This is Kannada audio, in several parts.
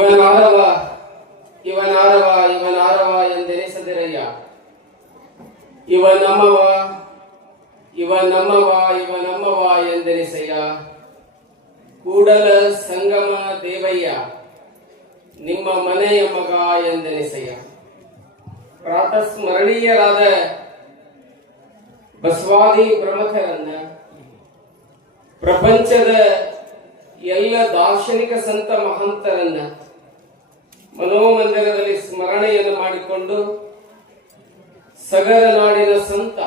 ಇವನಾರವ ಇವನಾರವ ಇವನಾರವ ಎಂದೆನಿಸದಿರಯ್ಯ. ಇವನಮ್ಮವ ಇವನಮ್ಮವ ಇವನಮ್ಮವ ಎಂದೆನಿಸಯ್ಯ. ಕೂಡಲ ಸಂಗಮ ದೇವಯ್ಯ ನಿಮ್ಮ ಮನೆಯ ಮಗ ಎಂದೆನಿಸಯ್ಯ. ಪ್ರಾತಸ್ಮರಣೀಯರಾದ ಬಸವಾದಿ ಪ್ರಮುಖರನ್ನ, ಪ್ರಪಂಚದ ಎಲ್ಲ ದಾರ್ಶನಿಕ ಸಂತ ಮಹಂತರನ್ನ ಮನೋಮಂದಿರದಲ್ಲಿ ಸ್ಮರಣೆಯನ್ನು ಮಾಡಿಕೊಂಡು, ಸಗರ ನಾಡಿನ ಸಂತ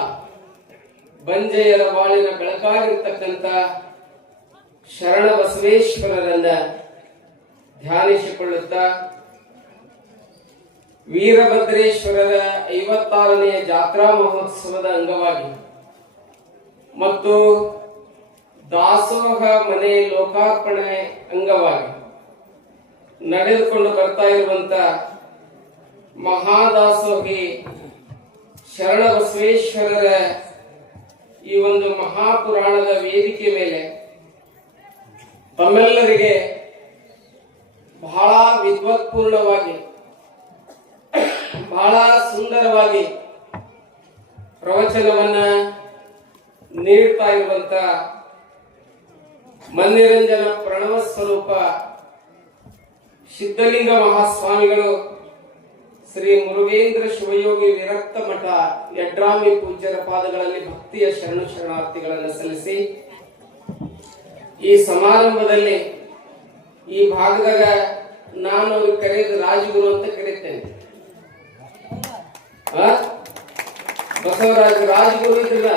ಬಂಜೆಯರ ಬಾಳಿನ ಬೆಳಕಾಗಿರ್ತಕ್ಕಂಥ ಶರಣ ಬಸವೇಶ್ವರರನ್ನ ಧ್ಯಾನಿಸಿಕೊಳ್ಳುತ್ತಾ, ವೀರಭದ್ರೇಶ್ವರರ 56ನೇ ಜಾತ್ರಾ ಮಹೋತ್ಸವದ ಅಂಗವಾಗಿ ಮತ್ತು ದಾಸೋಹ ಮನೆ ಲೋಕಾರ್ಪಣೆ ಅಂಗವಾಗಿ ನಡೆದುಕೊಂಡು ಬರ್ತಾ ಇರುವಂತ ಮಹಾದಾಸೋಹಿ ಶರಣ ಬಸವೇಶ್ವರರ ಈ ಒಂದು ಮಹಾಪುರಾಣದ ವೇದಿಕೆ ಮೇಲೆ ತಮ್ಮೆಲ್ಲರಿಗೆ ಬಹಳ ವಿದ್ವತ್ಪೂರ್ಣವಾಗಿ, ಬಹಳ ಸುಂದರವಾಗಿ ಪ್ರವಚನವನ್ನ ನೀಡ್ತಾ ಇರುವಂತ ಮನ್ನಿರಂಜನ ಪ್ರಣವ ಸ್ವರೂಪ ಸಿದ್ಧಲಿಂಗ ಮಹಾಸ್ವಾಮಿಗಳು, ಶ್ರೀ ಮುರುಗೇಂದ್ರ ಶಿವಯೋಗಿ ವಿರಕ್ತ ಮಠ ಯಡ್ರಾಮಿ ಪೂಜ್ಯರ ಪಾದಗಳಲ್ಲಿ ಭಕ್ತಿಯ ಶರಣು ಶರಣಾರ್ಥಿಗಳನ್ನು ಸಲ್ಲಿಸಿ, ಈ ಸಮಾರಂಭದಲ್ಲಿ ಈ ಭಾಗದಾಗ ನಾನು ಅವ್ರಿಗೆ ಕರೆಯೋದು ರಾಜಗುರು ಅಂತ ಕರೀತೇನೆ. ಬಸವರಾಜ ರಾಜಗುರು ಇದ್ರಲ್ಲ,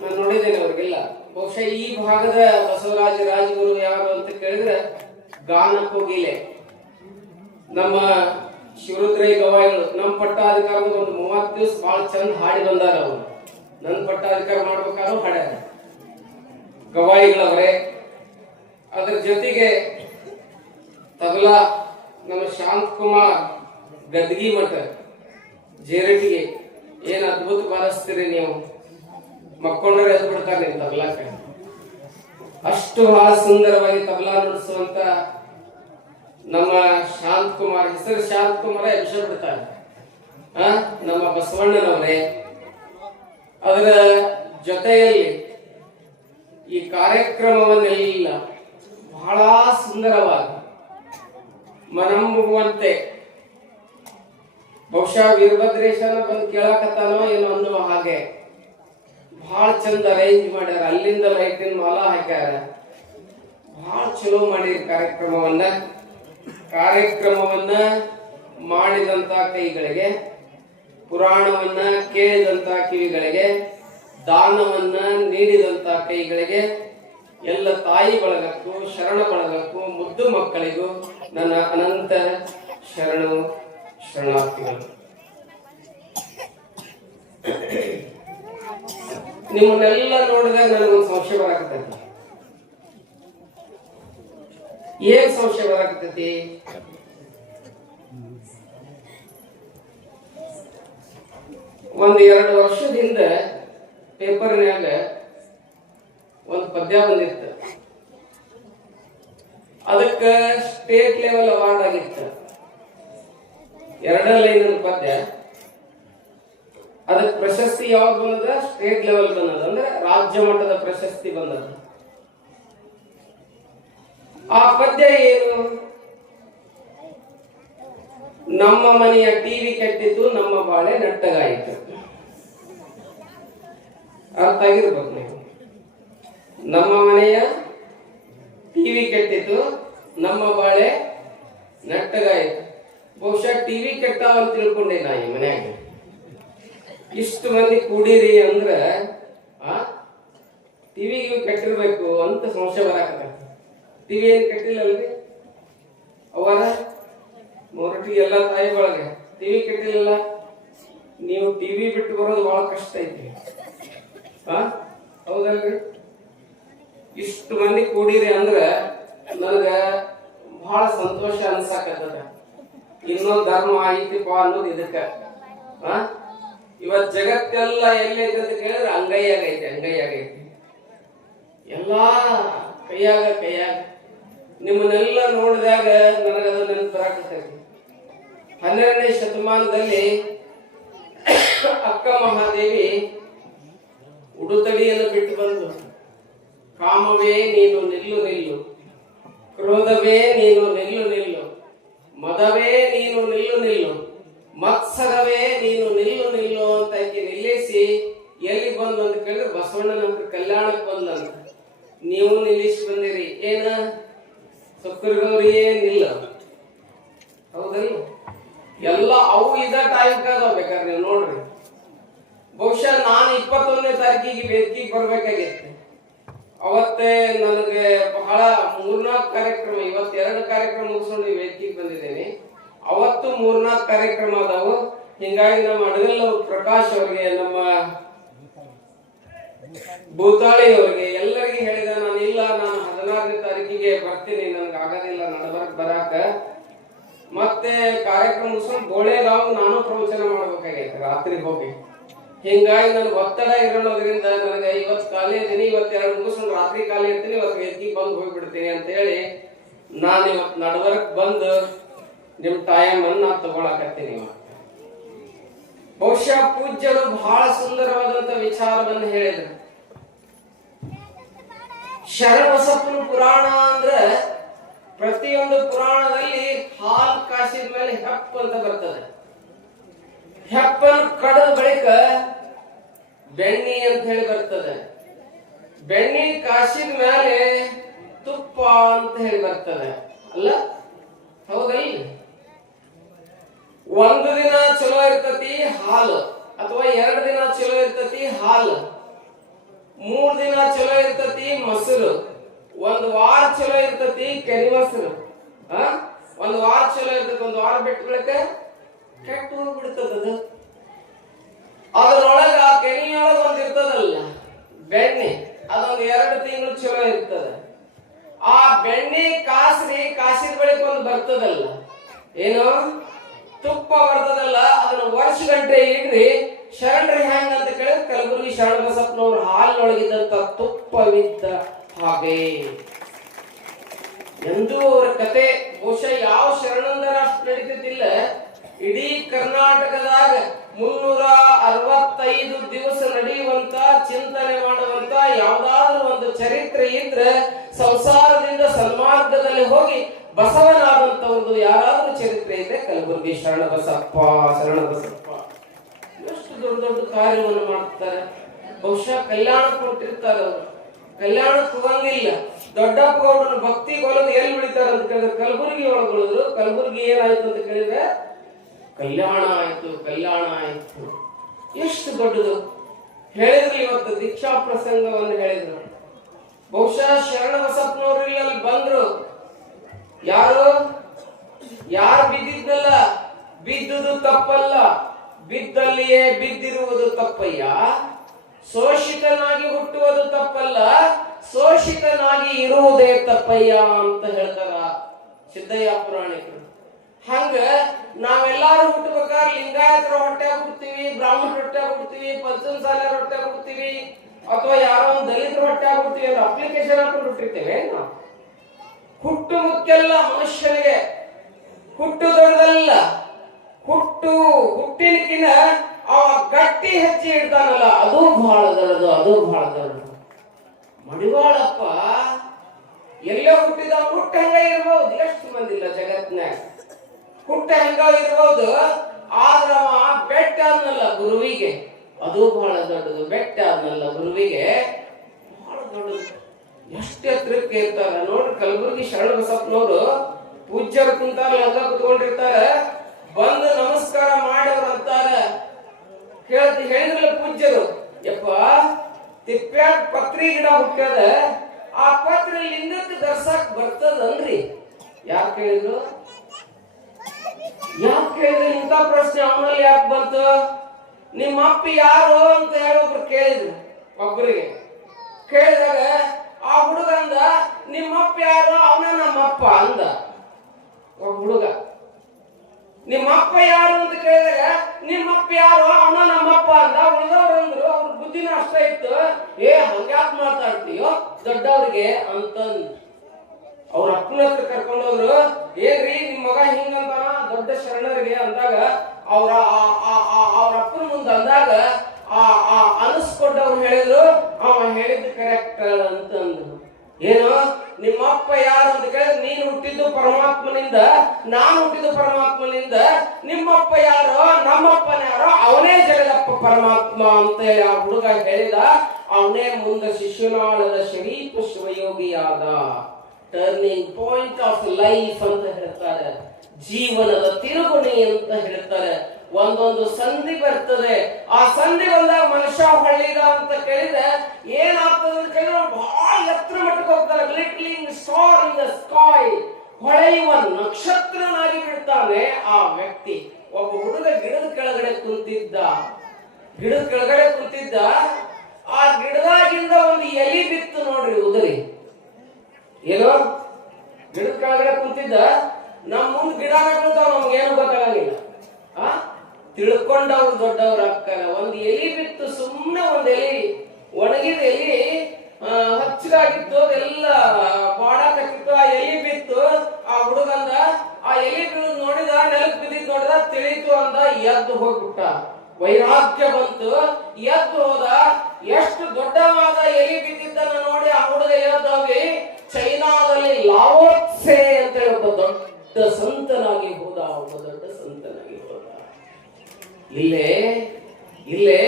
ನಾನು ನೋಡಿದ್ದೇನೆ ಅವ್ರಿಗೆಲ್ಲ. ಬಹುಶಃ ಈ ಭಾಗದ ಬಸವರಾಜ ರಾಜಗುರು ಯಾರು ಅಂತ ಕೇಳಿದ್ರೆ ಗಾನ ಕೋಗಿಲೆ ನಮ್ಮ ಶಿವರುದ್ರೈ ಗವಾಯಿಗಳು. ನಮ್ಮ ಪಟ್ಟಾಧಿಕಾರದ ಒಂದು 30 ದಿವಸ ಬಹಳ ಚಂದ ಹಾಡಿ ಬಂದಾರ. ಅವರು ನನ್ನ ಪಟ್ಟಾಧಿಕಾರ ಮಾಡ್ಬೇಕಾದ್ರೂ ಹಾಡ್ಯಾರ ಗವಾಯಿಗಳವರೇ. ಅದ್ರ ಜೊತೆಗೆ ತಬಲಾ ನಮ್ಮ ಶಾಂತಕುಮಾರ್ ಗದ್ಗಿ ಮಠ ಜೇರಟಿಗೆ. ಏನ್ ಅದ್ಭುತ ಬಾರಿಸ್ತೀರಿ ನೀವು, ಮಕ್ಕೊಂಡ್ರೆ ಎದ್ದು ಬಿಡ್ತಾರೆ ನೀವು ತಬಲಾಕ. ಅಷ್ಟು ಬಹಳ ಸುಂದರವಾಗಿ ತಬಲಾ ನುಡಿಸುವಂತ ನಮ್ಮ ಶಾಂತಕುಮಾರ್, ಹೆಸರು ಶಾಂತಕುಮಾರ ಎಬ್ಸ ಬಿಡ್ತಾರೆ. ನಮ್ಮ ಬಸವಣ್ಣನವರೇ. ಅದರ ಜೊತೆಯಲ್ಲಿ ಈ ಕಾರ್ಯಕ್ರಮವನ್ನೆಲ್ಲ ಬಹಳ ಸುಂದರವಾಗಿ ಮನಮುಗುವಂತೆ, ಬಹುಶಃ ವೀರಭದ್ರೇಶನ ಬಂದು ಕೇಳಕತ್ತಾನೋ ಏನೋ ಅನ್ನುವ ಹಾಗೆ ಬಹಳ ಚಂದ ಅರೇಂಜ್ ಮಾಡ್ಯಾರ. ಅಲ್ಲಿಂದ ಲೈಟಿನ ಮಾಲ ಹಾಕ್ಯಾರ. ಬಹಳ ಚಲೋ ಮಾಡಿರ ಕಾರ್ಯಕ್ರಮವನ್ನ ಮಾಡಿದಂತ ಕೈಗಳಿಗೆ, ಪುರಾಣವನ್ನ ಕೇಳಿದಂತ ಕಿವಿಗಳಿಗೆ, ದಾನವನ್ನ ನೀಡಿದಂತ ಕೈಗಳಿಗೆ, ಎಲ್ಲ ತಾಯಿ ಬಳಗಕ್ಕೂ ಶರಣ ಬಳಗಕ್ಕೂ ಮುದ್ದು ಮಕ್ಕಳಿಗೂ ನನ್ನ ಅನಂತ ಶರಣು ಶರಣಾರ್ಥಿಗಳು. ನಿಮ್ಮನ್ನೆಲ್ಲ ನೋಡಿದಾಗ ನನಗೊಂದು ಸಂಶಯ ಬರಾಕತೈತಿ. ಏನ್ ಸಂಶಯ ಬರಾಕತೈತಿ? ಒಂದು 2 ವರ್ಷದಿಂದ ಪೇಪರ್ನ್ಯಾಗ ಒಂದು ಪದ್ಯ ಬಂದಿತ್ತು. ಅದಕ್ಕ ಸ್ಟೇಟ್ ಲೆವೆಲ್ ಅವಾರ್ಡ್ ಆಗಿತ್ತು. 2 ಲೈನ್ ಪದ್ಯ. ಅದಕ್ಕೆ ಪ್ರಶಸ್ತಿ ಯಾವ್ದು ಬಂದದ? ಸ್ಟೇಟ್ ಲೆವೆಲ್ ಬಂದದ, ಅಂದ್ರೆ ರಾಜ್ಯ ಮಟ್ಟದ ಪ್ರಶಸ್ತಿ ಬಂದದ. ಆ ಪದ್ಯ ಏನು? ನಮ್ಮ ಮನೆಯ ಟಿವಿ ಕೆಟ್ಟಿತು, ನಮ್ಮ ಬಾಳೆ ನೆಟ್ಟಗಾಯಿತು. ಅರ್ಥ ಆಗಿರ್ಬೇಕು ನೀವು. ನಮ್ಮ ಮನೆಯ ಟಿವಿ ಕೆಟ್ಟಿತು, ನಮ್ಮ ಬಾಳೆ ನೆಟ್ಟಗಾಯಿತು. ಬಹುಶಃ ಟಿವಿ ಕೆಟ್ಟಾವ ಅಂತ ತಿಳ್ಕೊಂಡೆ ನಾ ಈ ಮನ್ಯಾಗ. ಇಷ್ಟು ಮಂದಿ ಕೂಡಿರಿ ಅಂದ್ರ ಟಿವಿ ಕೆಟ್ಟಿರ್ಬೇಕು ಅಂತ ಸಂಶಯ ಬರಾಕತ್ತ. ಟಿವಿ ಏನ್ ಕೆಟ್ಟಿಲ್ಲಲ್ರಿ ಅವರ ಮೊರಟಿಗೆ ಎಲ್ಲ ತಾಯಿ ಒಳಗೆ ಟಿವಿ ಕೆಟ್ಟಿಲ್ಲ. ನೀವು ಟಿವಿ ಬಿಟ್ಟು ಬರೋದು ಬಹಳ ಕಷ್ಟ ಐತಿ. ಹೌದಲ್ರಿ? ಇಷ್ಟು ಮಂದಿ ಕೂಡಿರಿ ಅಂದ್ರ ನನಗ ಬಹಳ ಸಂತೋಷ ಅನ್ಸಾಕತ್ತದ. ಇನ್ನೊಂದು ಧರ್ಮ ಐತಿಪ್ಪ ಅನ್ನೋದು ಇದಕ್ಕ. ಇವತ್ ಜಗತ್ತೆಲ್ಲ ಎಲ್ಲೈತೆ ಅಂತ ಕೇಳಿದ್ರೆ ಅಂಗೈಯಾಗೈತಿ. ಎಲ್ಲಾ ಕೈಯಾಗ ನಿಮ್ಮನ್ನೆಲ್ಲ ನೋಡಿದಾಗ ನನಗದ ನೆನಪು ಬರಾಕತ್ತೈತಿ. 12ನೇ ಶತಮಾನದಲ್ಲಿ ಅಕ್ಕ ಮಹಾದೇವಿ ಉಡುತಡಿಯನ್ನು ಬಿಟ್ಟು ಬಂದು, ಕಾಮವೇ ನೀನು ನಿಲ್ಲು ನಿಲ್ಲು, ಕ್ರೋಧವೇ ನೀನು ನಿಲ್ಲು ನಿಲ್ಲು, ಮದವೇ ನೀನು ನಿಲ್ಲು ನಿಲ್ಲು, ಮತ್ಸರವೇ ನೀನು ನಿಲ್ಲು ನಿಲ್ಲು ಅಂತ ಆಕೆ ನಿಲ್ಲಿಸಿ ಎಲ್ಲಿ ಬಂದು ಅಂತ ಕೇಳಿದ್ರೆ ಬಸವಣ್ಣನ ಕಲ್ಯಾಣಕ್ಕೆ ಬಂದಂತ. ನೀವು ನಿಲ್ಲಿಸಿ ಬಂದಿರಿ ಏನ ಸುಕ್ಕರ್ಗೌರಿಯೇ ನಿಲ್ಲ, ಹೌದಲ್ಲ? ಎಲ್ಲ ಅವು ಇದ ಟೈಮ್ ಬೇಕಾದ್ರೆ ನೀವು ನೋಡ್ರಿ. ಬಹುಶಃ ನಾನು 21ನೇ ತಾರೀಕಿಗೆ ವೇದಿಕೆಗೆ ಬರ್ಬೇಕಾಗಿತ್ತು. ಅವತ್ತೇ ನನಗೆ ಬಹಳ 3-4 ಕಾರ್ಯಕ್ರಮ, ಇವತ್ತು 2 ಕಾರ್ಯಕ್ರಮ ಮುಗಿಸ್ಕೊಂಡು ವೇದಿಕೆಗೆ ಬಂದಿದ್ದೇನೆ. ಅವತ್ತು 3-4 ಕಾರ್ಯಕ್ರಮ ಅದಾವು. ಹಿಂಗಾಗಿ ನಮ್ಮ ಅಡಗಲ್ ಅವ್ರ ಪ್ರಕಾಶ್ ಅವ್ರಿಗೆ, ನಮ್ಮ ಭೂತಾಳಿ ಅವ್ರಿಗೆ ಎಲ್ಲರಿಗೆ ಹೇಳಿದ, ನಾನು 16ನೇ ತಾರೀಕಿಗೆ ಬರ್ತೀನಿ, ನನ್ಗೆ ಆಗೋದಿಲ್ಲ ನಡಬರ್ಕ್ ಬರಾಕ. ಮತ್ತೆ ಕಾರ್ಯಕ್ರಮ ಮುಗಿಸ್ಕೊಂಡು ಗೋಳೆಗಾವ್ ನಾನು ಪ್ರವಚನ ಮಾಡ್ಬೇಕಾಗೈತೆ ರಾತ್ರಿ ಹೋಗಿ. ಹಿಂಗಾಗಿ ನನಗೆ ಒತ್ತಡ ಇರೋದ್ರಿಂದ ನನಗೆ ಇವತ್ತು ಖಾಲಿ ಇರ್ತೀನಿ, ಇವತ್ತು 2 ಮುಗಿಸ್ಕೊಂಡು ರಾತ್ರಿ ಖಾಲಿ ಇರ್ತೀನಿ, ಇವತ್ತು ವೇದಿಕೆ ಬಂದು ಹೋಗ್ಬಿಡ್ತೀನಿ ಅಂತ ಹೇಳಿ ನಾನು ಇವತ್ತು ನಡಬರ್ಕ್ ಬಂದು ನಿಮ್ ಟೈಮ್ ಅನ್ನ ತಗೊಳಕತ್ತೀನಿ. ಬಹುಶಃ ಪೂಜ್ಯರು ಬಹಳ ಸುಂದರವಾದಂತ ವಿಚಾರವನ್ನು ಹೇಳಿದ್ರು. ಶರಣಬಸಪ್ಪನ ಪುರಾಣ ಅಂದ್ರೆ ಪ್ರತಿಯೊಂದು ಪುರಾಣದಲ್ಲಿ ಹಾಲ್ ಕಾಸಿದ ಮೇಲೆ ಹೆಪ್ಪ ಅಂತ ಬರ್ತದೆ. ಹೆಪ್ಪನ್ನು ಕಡದ ಬಳಿಕ ಬೆಣ್ಣಿ ಅಂತ ಹೇಳಿ ಬರ್ತದೆ. ಬೆಣ್ಣಿ ಕಾಸಿದ ಮೇಲೆ ತುಪ್ಪ ಅಂತ ಹೇಳಿ ಬರ್ತದೆ, ಅಲ್ಲ ಹೌದಲ್ಲ? ಒಂದು ದಿನ ಚಲೋ ಇರ್ತತಿ ಹಾಲು, ಅಥವಾ 2 ದಿನ ಚಲೋ ಇರ್ತತಿ ಹಾಲು, 3 ದಿನ ಚಲೋ ಇರ್ತತಿ ಮೊಸರು, 1 ವಾರ ಚಲೋ ಇರ್ತತಿ ಕೆರಿ ಮೊಸರು. 1 ವಾರ ಚಲೋ ಇರ್ತತಿ, 1 ವಾರ ಬಿಟ್ಟು ಬಳಿಕ ಕೆಟ್ಟು ಹೋಗ್ಬಿಡ್ತದ. ಅದ್ರೊಳಗ ಆ ಕೆನಿಯೊಳಗ ಒಂದ್ ಇರ್ತದಲ್ಲ ಬೆಣ್ಣೆ, ಅದೊಂದು 2 ತಿಂಗಳು ಚಲೋ ಇರ್ತದೆ. ಆ ಬೆಣ್ಣೆ ಕಾಸಿದ ಬಳಿಕ ಒಂದು ಬರ್ತದಲ್ಲ, ಏನು ತುಪ್ಪ ಬರ್ತದಲ್ಲ, ಅದನ್ನ ವರ್ಷಗಂಟೆ ಇಡ್ರಿ. ಶರಣರಿ ಹೆಂಗ ಅಂತ ಕೇಳಿದ್ರೆ ಕಲಬುರಗಿ ಶರಣಬಸಪ್ಪನವ್ರ ಹಾಲಿನೊಳಗಿದ್ದಂತ ತುಪ್ಪವಿದ್ದ ಹಾಗೆ ಎಂದೂ ಅವರ ಕತೆ ಬಹುಶಃ ಯಾವ ಶರಣಂದರ ಅಷ್ಟು ನಡೀತಿದ್ದಿಲ್ಲ. ಇಡೀ ಕರ್ನಾಟಕದಾಗ 365 ದಿವಸ ನಡೆಯುವಂತ, ಚಿಂತನೆ ಮಾಡುವಂತ ಯಾವ್ದಾದ್ರು ಒಂದು ಚರಿತ್ರೆ ಇದ್ರೆ ಸಂಸಾರದಿಂದ ಸನ್ಮಾರ್ಗದಲ್ಲಿ ಹೋಗಿ ಬಸವನಾದಂತವ್ರದ್ದು ಯಾರಾದ್ರೂ ಚರಿತ್ರೆ ಇದೆ ಕಲಬುರಗಿ ಶರಣಬಸಪ್ಪ. ಎಷ್ಟು ದೊಡ್ಡ ದೊಡ್ಡ ಕಾರ್ಯವನ್ನು ಮಾಡ್ತಾರೆ. ಬಹುಶಃ ಕಲ್ಯಾಣಕ್ಕೆ ಕೊಟ್ಟಿರ್ತಾರೆ ಅವರು, ಕಲ್ಯಾಣಕ್ಕೆ ಹೋಗಂಗಿಲ್ಲ. ದೊಡ್ಡಪ್ಪ ಗೌಡನ ಭಕ್ತಿ ಒಳಗೆ ಎಲ್ಲಿ ಬಿಡಿತಾರೆ ಅಂತ ಕೇಳಿದ್ರೆ ಕಲಬುರಗಿ ಒಳಗೊಳಿದ್ರು. ಕಲಬುರಗಿ ಏನಾಯ್ತು ಅಂತ ಕೇಳಿದ್ರೆ ಕಲ್ಯಾಣ ಆಯ್ತು. ಎಷ್ಟು ದೊಡ್ಡದು ಹೇಳಿದ್ರು. ಇವತ್ತು ದೀಕ್ಷಾ ಪ್ರಸಂಗವನ್ನು ಹೇಳಿದ್ರು. ಬಹುಶಃ ಶರಣಬಸಪ್ಪನವರು ಇಲ್ಲಿ ಬಂದ್ರು. ಯಾರು ಬಿದ್ದಿದ್ದಲ್ಲ, ಬಿದ್ದುದು ತಪ್ಪಲ್ಲ, ಬಿದ್ದಲ್ಲಿಯೇ ಬಿದ್ದಿರುವುದು ತಪ್ಪಯ್ಯ. ಶೋಷಿತನಾಗಿ ಹುಟ್ಟುವುದು ತಪ್ಪಲ್ಲ, ಶೋಷಿತನಾಗಿ ಇರುವುದೇ ತಪ್ಪಯ್ಯ ಅಂತ ಹೇಳ್ತಾರ ಸಿದ್ದಯ್ಯ ಪುರಾಣಿಕರು. ಹಂಗ ನಾವೆಲ್ಲಾರು ಹುಟ್ಟಬೇಕಾದ್ರೆ ಲಿಂಗಾಯತರ ಹೊಟ್ಟೆ ಹುಡ್ತೀವಿ, ಬ್ರಾಹ್ಮಣ ಹೊಟ್ಟೆ ಹುಡ್ತೀವಿ, ಪಂಚಮಸಾಲೆ ಹೊಟ್ಟೆ ಹುಡ್ತೀವಿ, ಅಥವಾ ಯಾರೋ ಒಂದು ದಲಿತರ ಹೊಟ್ಟೆ ಹುಡ್ತೀವಿ ಅಂದ್ರೆ ಅಪ್ಲಿಕೇಶನ್ ಹಾಕೊಂಡು ಹುಟ್ಟಿರ್ತೇವೆ. ನಾವು ಹುಟ್ಟು ಮುಖ್ಯಲ್ಲ ಮನುಷ್ಯನಿಗೆ, ಹುಟ್ಟು ದೊಡ್ಡದಲ್ಲ. ಹುಟ್ಟಿನಕಿನ ಅವ ಗಟ್ಟಿ ಹೆಜ್ಜೆ ಇಡ್ತಾನಲ್ಲ ಅದು ಬಹಳ ದೊಡ್ಡದು. ಮಡಿವಾಳಪ್ಪ ಎಲ್ಲೋ ಹುಟ್ಟಿದ ಹುಟ್ಟ ಹಂಗ ಇರ್ಬಹುದು, ಎಷ್ಟು ಮಂದಿ ಇಲ್ಲ ಜಗತ್ನಾಗ. ಹುಟ್ಟ ಹಂಗ ಇರ್ಬಹುದು, ಆದ್ರ ಬೆಟ್ಟ ಆದ್ನಲ್ಲ ಗುರುವಿಗೆ ಅದು ಬಹಳ ದೊಡ್ಡದು. ಬೆಟ್ಟ ಆದ್ನಲ್ಲ ಗುರುವಿಗೆ ಬಹಳ ದೊಡ್ಡದು. ಎಷ್ಟು ಎತ್ತರಕ್ಕೆ ಇರ್ತಾರ ನೋಡ್ರಿ. ಕಲಬುರಗಿ ಶರಣಬಸಪ್ಪನವರು ಪೂಜ್ಯರು ಕುಂತಾರ, ಎಲ್ಲ ಕುತ್ಕೊಂಡಿರ್ತಾರ. ಬಂದು ನಮಸ್ಕಾರ ಮಾಡೋರು ಅಂತಾರ. ಹೇಳಿದ್ರಲ್ಲ ಪೂಜ್ಯರು, ಯಪ್ಪ ತಿಪ್ಪ್ಯಾಗ ಪತ್ರಿ ಗಿಡ ಹುಟ್ಟ್ಯದ, ಆ ಪತ್ರಿ ಲಿಂಗಕ್ಕೆ ಧರ್ಸಕ್ ಬರ್ತದನ್ರಿ? ಯಾಕೆ ಕೇಳಿದ್ರು ಇಂಥ ಪ್ರಶ್ನೆ ಅವನಲ್ಲಿ ಯಾಕೆ ಬಂತು? ನಿಮ್ಮ ಅಪ್ಪ ಯಾರು ಅಂತ ಹೇಳೊಬ್ರು ಕೇಳಿದ್ರು. ಒಬ್ಬರಿಗೆ ಕೇಳಿದಾಗ ಆ ಹುಡುಗ ಅಂದ, ನಿಮ್ಮಪ್ಪ ಯಾರು? ಅವನ ನಮ್ಮಪ್ಪ ಅಂದ. ಒಬ್ಬ ಹುಡುಗ ನಿಮ್ಮಪ್ಪ ಯಾರು ಅಂತ ಕೇಳಿದಾಗ ನಿಮ್ಮಪ್ಪ ಯಾರು? ಅವನ ನಮ್ಮಪ್ಪ ಅಂದ. ಉಳಿದವ್ರು ಅಂದ್ರು, ಅವ್ರ ಬುದ್ಧಿನ ಅಷ್ಟ ಇತ್ತು, ಹಂಗ್ಯಾಕ್ ಮಾತಾಡ್ತೀಯೋ ದೊಡ್ಡವ್ರಿಗೆ ಅಂತಂದ್. ಅವ್ರ ಅಪ್ಪನ ಹತ್ರ ಕರ್ಕೊಂಡು ಹೋದ್ರು. ಏನ್ರಿ ನಿಮ್ ಮಗ ಹಿಂಗಂತಾನ ದೊಡ್ಡ ಶರಣರಿಗೆ ಅಂದಾಗ ಅವ್ರ ಅಪ್ಪನ ಮುಂದೆ ಅಂದಾಗ ಅನಿಸ್ಕೊಂಡವ್ರು ಹೇಳಿದ್ರು ಅವ ಹೇಳಿದ್ದು ಕರೆಕ್ಟ್ ಅಂತ ಅಂದ್ರು. ಏನು ನಿಮ್ಮ ಅಪ್ಪ ಯಾರು ಅಂತ ಕೇಳಿದ್ರೆ ನೀನು ಹುಟ್ಟಿದ್ದು ಪರಮಾತ್ಮನಿಂದ, ನಾನು ಹುಟ್ಟಿದ್ದು ಪರಮಾತ್ಮನಿಂದ. ನಿಮ್ಮಪ್ಪ ಯಾರೋ ನಮ್ಮಪ್ಪನ ಯಾರೋ ಅವನೇ ಜಗದಪ್ಪ ಪರಮಾತ್ಮ ಅಂತ ಹೇಳಿ ಆ ಹುಡುಗ ಹೇಳಿದ. ಅವನೇ ಮುಂದೆ ಶಿಶುನಾಳದ ಶರೀಫ ಶಿವಯೋಗಿಯಾದ. ಟರ್ನಿಂಗ್ ಪಾಯಿಂಟ್ ಆಫ್ ಲೈಫ್ ಅಂತ ಹೇಳ್ತಾರೆ, ಜೀವನದ ತಿರುಗುಣಿ ಅಂತ ಹೇಳ್ತಾರೆ. ಒಂದೊಂದು ಸಂಧಿ ಬರ್ತದೆ, ಆ ಸಂಧಿ ಬಂದಾಗ ಮನುಷ್ಯ ಹೊಳ್ಳಿದ ಅಂತ ಕೇಳಿದ್ರೆ ಏನಾಗ್ತದೆ ಅಂತ ಕೇಳಿದ್ರೆ ಬಹಳ ಎತ್ತರ ಮಟ್ಟಕ್ಕೆ ಹೋಗ್ತಾರೆ. ಗ್ಲಿಟ್ಲಿಂಗ್ ಸ್ಟಾರ್ ಇನ್ ದ ಸ್ಕೈ, ಹೊಳೆಯುವ ನಕ್ಷತ್ರನಾಗಿ ಬಿಡ್ತಾನೆ ಆ ವ್ಯಕ್ತಿ. ಒಬ್ಬ ಹುಡುಗ ಗಿಡದ ಕೆಳಗಡೆ ಕುಂತಿದ್ದ, ಆ ಗಿಡದಾಗಿಂದ ಒಂದು ಎಲಿ ಬಿತ್ತು ನೋಡ್ರಿ, ಉದುರಿ. ಏನೋ ಗಿಡದ ಕೆಳಗಡೆ ಕುಂತಿದ್ದ, ನಮ್ ಮುಂದ್ ಗಿಡ ಕುಂತಾವ, ನಮ್ಗೇನು ಗೊತ್ತಾಗಲಿಲ್ಲ. ತಿಳ್ಕೊಂಡವ್ರು ದೊಡ್ಡವ್ರು ಆಗ್ತಾರೆ. ಒಂದು ಎಲಿ ಬಿತ್ತು, ಸುಮ್ಮನೆ ಒಂದು ಎಲಿ, ಒಣಗಿದ ಎಲಿ, ಹಚ್ಚಾಗಿತ್ತು, ಅದೆಲ್ಲ ಬಾಡಕತ್ತಿತ್ತು. ಆ ಎಲಿ ಬಿತ್ತು, ಆ ಹುಡುಗಂದ ಆ ಎಲಿ ಬೀಳದ್ ನೋಡಿದ, ನೆಲಕ್ ಬಿದ್ದಿದ್ ನೋಡಿದ, ತಿಳಿತು ಅಂದ, ಎದ್ದು ಹೋಗ್ಬಿಟ್ಟ. ವೈರಾಗ್ಯ ಬಂತು, ಎದ್ದು ಹೋದ. ಎಷ್ಟು ದೊಡ್ಡವಾದ ಎಲಿ ಬಿದ್ದಿದ್ದನ್ನ ನೋಡಿ ಆ ಹುಡುಗ ಎದ್ದೋಗಿ ಚೈನಾದಲ್ಲಿ ಲಾವೋತ್ಸೆ ಅಂತ ಹೇಳಿ ಒಬ್ಬ ದೊಡ್ಡ ಸಂತನಾಗಿ ಹೋದ. ಇಲ್ಲೇ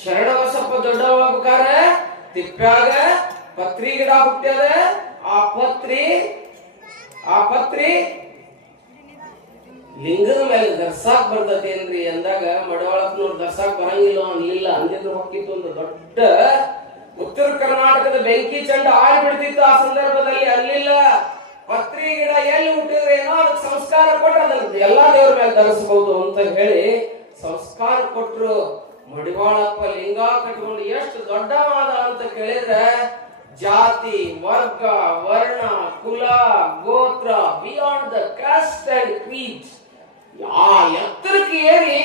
ಶರಣಬಸಪ್ಪ ದೊಡ್ಡವಾಗ್ಬೇಕಾರ ತಿಪ್ಪ್ಯಾಗ ಪತ್ರಿ ಗಿಡ ಹುಟ್ಟ್ಯದ. ಆ ಪತ್ರಿ ಲಿಂಗದ ಮೇಲೆ ದರ್ಸಾಕ್ ಬರ್ತದೇನ್ರಿ ಅಂದಾಗ ಮಡವಾಳಪ್ಪನವ್ರು ದರ್ಸಾಕ್ ಬರಂಗಿಲ್ಲ ಅನ್ಲಿಲ್ಲ. ಅಂದಿದ್ರು ಹೋಗಿತ್ತು. ಒಂದು ದೊಡ್ಡ ಉತ್ತರ ಕರ್ನಾಟಕದ ಬೆಂಕಿ ಚಂಡ ಆಡ್ಬಿಡ್ತಿತ್ತು ಆ ಸಂದರ್ಭದಲ್ಲಿ. ಅಲ್ಲಿಲ್ಲ, ಪತ್ರಿ ಗಿಡ ಎಲ್ಲಿ ಹುಟ್ಟಿದ್ರೆ ಏನೋ ಅದಕ್ಕೆ ಸಂಸ್ಕಾರ ಕೊಟ್ರೆ ಅದನ್ನ ಎಲ್ಲಾ ದೇವ್ರ ಮೇಲೆ ಧರಿಸಬಹುದು ಅಂತ ಹೇಳಿ ಸಂಸ್ಕಾರ ಕೊಟ್ರು. ಮಡಿವಾಳಪ್ಪ ಲಿಂಗ ಕಟ್ಕೊಂಡು ಎಷ್ಟು ದೊಡ್ಡವಾದ ಅಂತ ಕೇಳಿದ್ರೆ ಜಾತಿ, ವರ್ಗ, ವರ್ಣ, ಕುಲ, ಗೋತ್ರ, beyond the cost and Creed, ಆ ಎತ್ತರಕ್ಕೆ ಏರಿ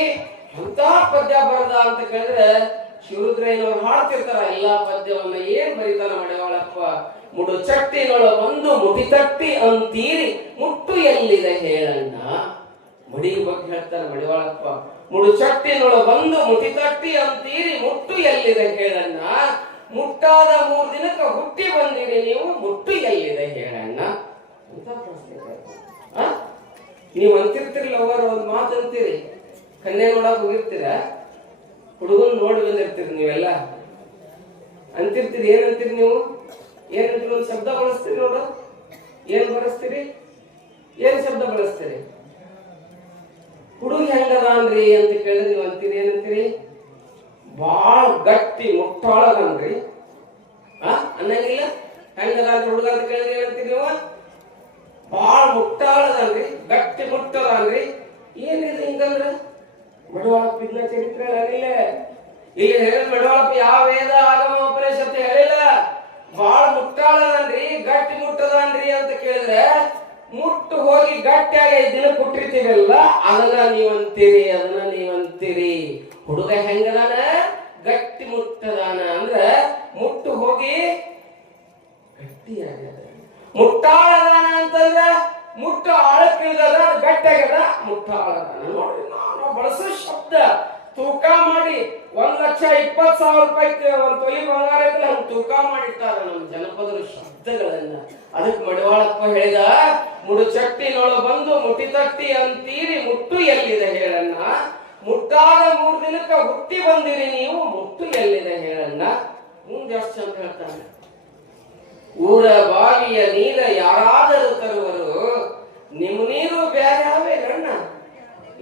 ಅಂತ ಪದ್ಯ ಬರದ ಅಂತ ಕೇಳಿದ್ರೆ ಶಿವರುದ್ರಯ್ಯನವ್ರು ಹಾಡ್ತಿರ್ತಾರ ಎಲ್ಲಾ ಪದ್ಯವನ್ನ. ಏನ್ ಬರೀತಾನ ಮಡಿವಾಳಪ್ಪ? ಮುಡು ಚಟ್ಟಿನೊಳ ಒಂದು ಮುಟಿ ತಟ್ಟಿ ಅಂತೀರಿ, ಮುಟ್ಟು ಎಲ್ಲಿದೆ ಹೇಳಣ್ಣ. ಮುಡಿ ಬಗ್ಗೆ ಹೇಳ್ತಾನೆ ಮಡಿವಾಳಪ್ಪ. ಮುಡು ಚಟ್ಟಿನೊಳ ಬಂದು ಮುಟಿ ತಟ್ಟಿ ಅಂತೀರಿ, ಮುಟ್ಟು ಎಲ್ಲಿದೆ ಹೇಳಣ್ಣ. ಮುಟ್ಟಾದ 3 ದಿನಕ್ಕೆ ಹುಟ್ಟಿ ಬಂದಿರಿ ನೀವು, ಮುಟ್ಟು ಎಲ್ಲಿದೆ ಹೇಳಣ್ಣ ಅಂತ ಪ್ರಶ್ನೆ. ನೀವು ಅಂತಿರ್ತಿರಲ್ಲ, ಅವರು ಒಂದು ಮಾತು ಅಂತೀರಿ, ಕನ್ಯೆ ನೋಡಕ್ ಹೋಗಿರ್ತೀರ, ಹುಡುಗನ್ ನೋಡಿ ಬಂದಿರ್ತೀರಿ, ನೀವೆಲ್ಲ ಅಂತಿರ್ತೀರಿ. ಏನಂತೀರಿ ನೀವು? ಏನಂತೀರಿ? ಒಂದು ಶಬ್ದ ಬಳಸ್ತೀರಿ ನೋಡು. ಏನ್ ಬಳಸ್ತೀರಿ? ಏನ್ ಶಬ್ದ ಬಳಸ್ತೀರಿ? ಹುಡುಗ ಹೆಂಗದಾನ್ರಿ ಅಂತ ಕೇಳಿದ್ರೆ ನೀವು ಅಂತೀರಿ, ಏನಂತೀರಿ? ಬಾಳ ಗಟ್ಟಿ ಮುಟ್ಟಾಳದನ್ರಿ ಅನ್ನಂಗಿಲ್ಲ. ಹೆಂಗದಾನ್ರಿ ಹುಡುಗ ಅಂತ ಕೇಳಿದ್ರೆ ಏನಂತೀರಿ ನೀವು? ಬಾಳ ಮುಟ್ಟಾಳದನ್ರಿ, ಗಟ್ಟಿ ಮುಟ್ಟದನ್ರಿ. ಏನಿದೆ ಹಿಂಗಂದ್ರ? ಮಡಿವಾಳಪ್ಪ ಇದನ್ನ ಚರಿತ್ರೆ ಹೇಳಿಲ್ಲ. ಇಲ್ಲಿ ಹೇಳಿದ ಮಡಿವಾಳಪ್ಪ ಯಾವ ವೇದ ಆಗಮ ಉಪನಿಷತ್ತು ಹೇಳಿಲ್ಲ. ಬಾಳ ಮುಟ್ಟಾಳದನ್ರಿ, ಗಟ್ಟಿ ಮುಟ್ಟದನ್ರಿ ಅಂತ ಕೇಳಿದ್ರೆ ಮುಟ್ಟು ಹೋಗಿ ಗಟ್ಟಿಯಾಗಿ ದಿನ ಕೊಟ್ಟಿರ್ತೀವಲ್ಲ, ಅದನ್ನ ನೀವಂತೀರಿ. ಹುಡುಗ ಹೆಂಗದಾನ? ಗಟ್ಟಿ ಮುಟ್ಟದಾನ ಅಂದ್ರೆ ಮುಟ್ಟು ಹೋಗಿ ಗಟ್ಟಿಯಾಗ್ಯದ. ಮುಟ್ಟಾಳದಾನ ಅಂತಂದ್ರ ಮುಟ್ಟು ಆಳಕ್ಕಿಳಿದ, ಗಟ್ಟಿಯಾಗ್ಯದ, ಮುಟ್ಟಾಳದಾನ. ನೋಡಿ, ನಾನು ಬಳಸೋ ಶಬ್ದ ತೂಕ ಮಾಡಿ 1,20,000 ರೂಪಾಯಿ ಒಂದು ತೊಲಿ ಬಂಗಾರ ಐತಲ್ಲ, ಹಂಗ ತೂಕ ಮಾಡಿರ್ತಾರ ನಮ್ಮ ಜನಪದರ ಶಬ್ದಗಳನ್ನ. ಅದಕ್ಕೆ ಮಡಿವಾಳಪ್ಪ ಹೇಳಿದ, ಮುಡು ಚಟ್ಟಿನೊಳ ಬಂದು ಮುಟಿ ತಟ್ಟಿ ಅಂತೀರಿ, ಮುಟ್ಟು ಎಲ್ಲಿದೆ ಹೇಳಣ್ಣ. ಮುಟ್ಟಾದ 3 ದಿನಕ್ಕೆ ಹುಟ್ಟಿ ಬಂದಿರಿ ನೀವು, ಮುಟ್ಟು ಎಲ್ಲಿದೆ ಹೇಳಣ್ಣ. ಮುಂದೆ ಎಷ್ಟು ಚಂದ ಹೇಳ್ತಾನೆ. ಊರ ಬಾವಿಯ ನೀರ ಯಾರಾದರೂ ತರುವರು, ನಿಮ್ಮ ನೀರು ಬೇರೆ ಯಾವೇ ಅಣ್ಣ.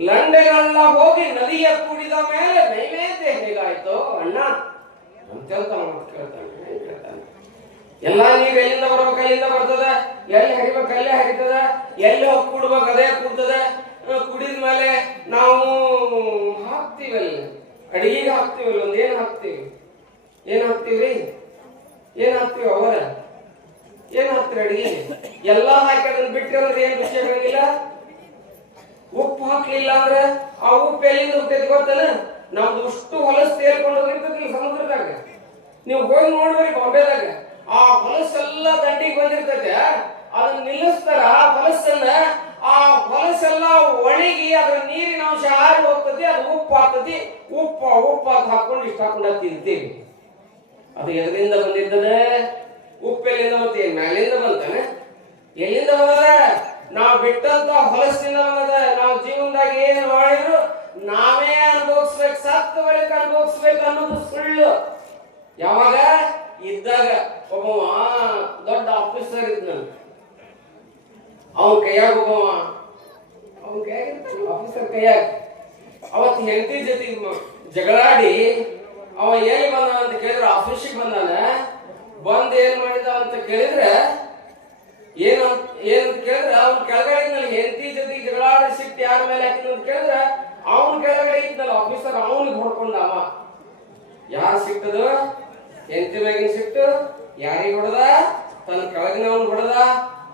ಲಂಡೆಗಳೆಲ್ಲ ಹೋಗಿ ನದಿಯ ಕುಡಿದ ಮೇಲೆ ನೈವೇದ್ಯ ಹೇಗಾಯ್ತು ಅಣ್ಣ ಅಂತ ಕೇಳ್ತಾನೆ. ಎಲ್ಲಾ ನೀರು ಎಲ್ಲಿಂದ ಬರ್ಬೇಕು ಅಲ್ಲಿಂದ ಬರ್ತದ, ಎಲ್ಲಿ ಹರಿಬೇಕು ಅಲ್ಲೇ ಹರಿತದ, ಎಲ್ಲಿ ಹೋಗಿ ಕೂಡ್ಬೇಕು ಅದೇ ಕೂಡ್ತದ. ಕುಡಿದ ಮೇಲೆ ನಾವು ಹಾಕ್ತಿವಲ್ಲ, ಅಡಿಗೆಗೆ ಹಾಕ್ತಿವಲ್ಲ, ಒಂದ್ ಏನ್ ಹಾಕ್ತಿವಿ? ಏನ್ ಹಾಕ್ತಿವಿ ಅವರ ಏನ್ ಹಾಕ್ತಿವಿ ಅಡಿಗೆ? ಎಲ್ಲಾ ಹಾಕಿ ಅದನ್ನ ಬಿಟ್ರಿ ಅಂದ್ರೆ ಏನ್ ರುಚಿ ಆಗಂಗಿಲ್ಲ. ಉಪ್ಪು ಹಾಕ್ಲಿಲ್ಲ ಅಂದ್ರೆ ಆ ಉಪ್ಪು ಎಲ್ಲಿಂದ ಹುಟ್ಟೈತಿ ಗೊತ್ತಲ್ಲ? ನಮ್ದು ಅಷ್ಟು ಹೊಲಸು ತೇಲ್ಕೊಂಡು ಹೋಗಿರ್ತೈತಿ ಸಮುದ್ರದಾಗ. ನೀವು ಹೋಗಿ ನೋಡ್ರಿ ಬಾಂಬೆದಾಗ, ಆ ಹೊಲಸೆಲ್ಲ ದಂಡಿಗೆ ಬಂದಿರ್ತೈತೆ. ಅದನ್ನ ನಿಲ್ಲಿಸ್ತಾರ. ಆ ಹೊಲಸನ್ನ, ಆ ಹೊಲಸೆಲ್ಲ ಒಣಗಿ ಅದರ ನೀರಿನ ಅಂಶ ಹಾರಿ ಹೋಗ್ತದೆ, ಅದು ಉಪ್ಪು ಆಗ್ತದೆ. ಉಪ್ಪು ಅಂತ ಹಾಕೊಂಡು ಇಷ್ಟ ಹಾಕೊಂಡು ತಿಂತೀವಿ. ಅದು ಎದರಿಂದ ಬಂದಿರ್ತದೆ? ಉಪ್ಪೆಲ್ಲಿಂದ ಬಂತ? ಮ್ಯಾಲಿಂದ ಬಂತಾನೆ? ಎಲ್ಲಿಂದ ಬಂದದ? ನಾವು ಬಿಟ್ಟಂತ ಹೊಲಸಿನಿಂದ ಬಂದದ. ನಾವು ಜೀವನದಾಗ ಏನು ಮಾಡಿದ್ರು ನಾವೇ ಅನುಭವಿಸ್ಬೇಕು, ಸತ್ತ ಬಳಿಕ ಅನುಭವಿಸ್ಬೇಕು ಅನ್ನೋದು ಸುಳ್ಳು. ಯಾವಾಗ? ಇದ್ದಾಗ ಒಬ್ಬವ ದೊಡ್ಡ ಆಫೀಸರ್ ಇದ್ನ, ಅವನ ಕೈಯಾಗ ಆಫೀಸರ್ ಕೈಯಾಗ ಅವತ್ತು ಹೆಂಡತಿ ಜೊತೆ ಜಗಳಾಡಿ ಅವ ಎಲ್ಲಿ ಬಂದ ಅಂತ ಕೇಳಿದ್ರೆ ಆಫೀಸಿಗೆ ಬಂದಾನ. ಬಂದ್ ಏನ್ ಮಾಡಿದ ಅಂತ ಕೇಳಿದ್ರೆ ಏನಂತ ಕೇಳಿದ್ರೆ ಅವ್ನ ಕೆಳಗಡೆ ಹೆಂಡತಿ ಜೊತೆ ಜಗಳಾಡಿ ಸಿಟ್ಟು ಯಾರ ಮೇಲೆ ಹಾಕಿದ ಅಂತ ಕೇಳಿದ್ರೆ ಅವನ್ ಕೆಳಗಡೆ ಇದ್ದಲ್ಲ ಆಫೀಸರ್, ಅವನಿಗೆ ಹೊಡ್ಕೊಂಡ. ಅವ ಯಾರು ಸಿಟ್ಟದು? ಹೆಂಡತಿ ಮ್ಯಾಗಿನ ಸಿಟ್ಟು. ಯಾರಿಗೆ ಹೊಡೆದ? ತನ್ನ ಕೆಳಗಿನ ಅವನ್ ಹೊಡೆದ.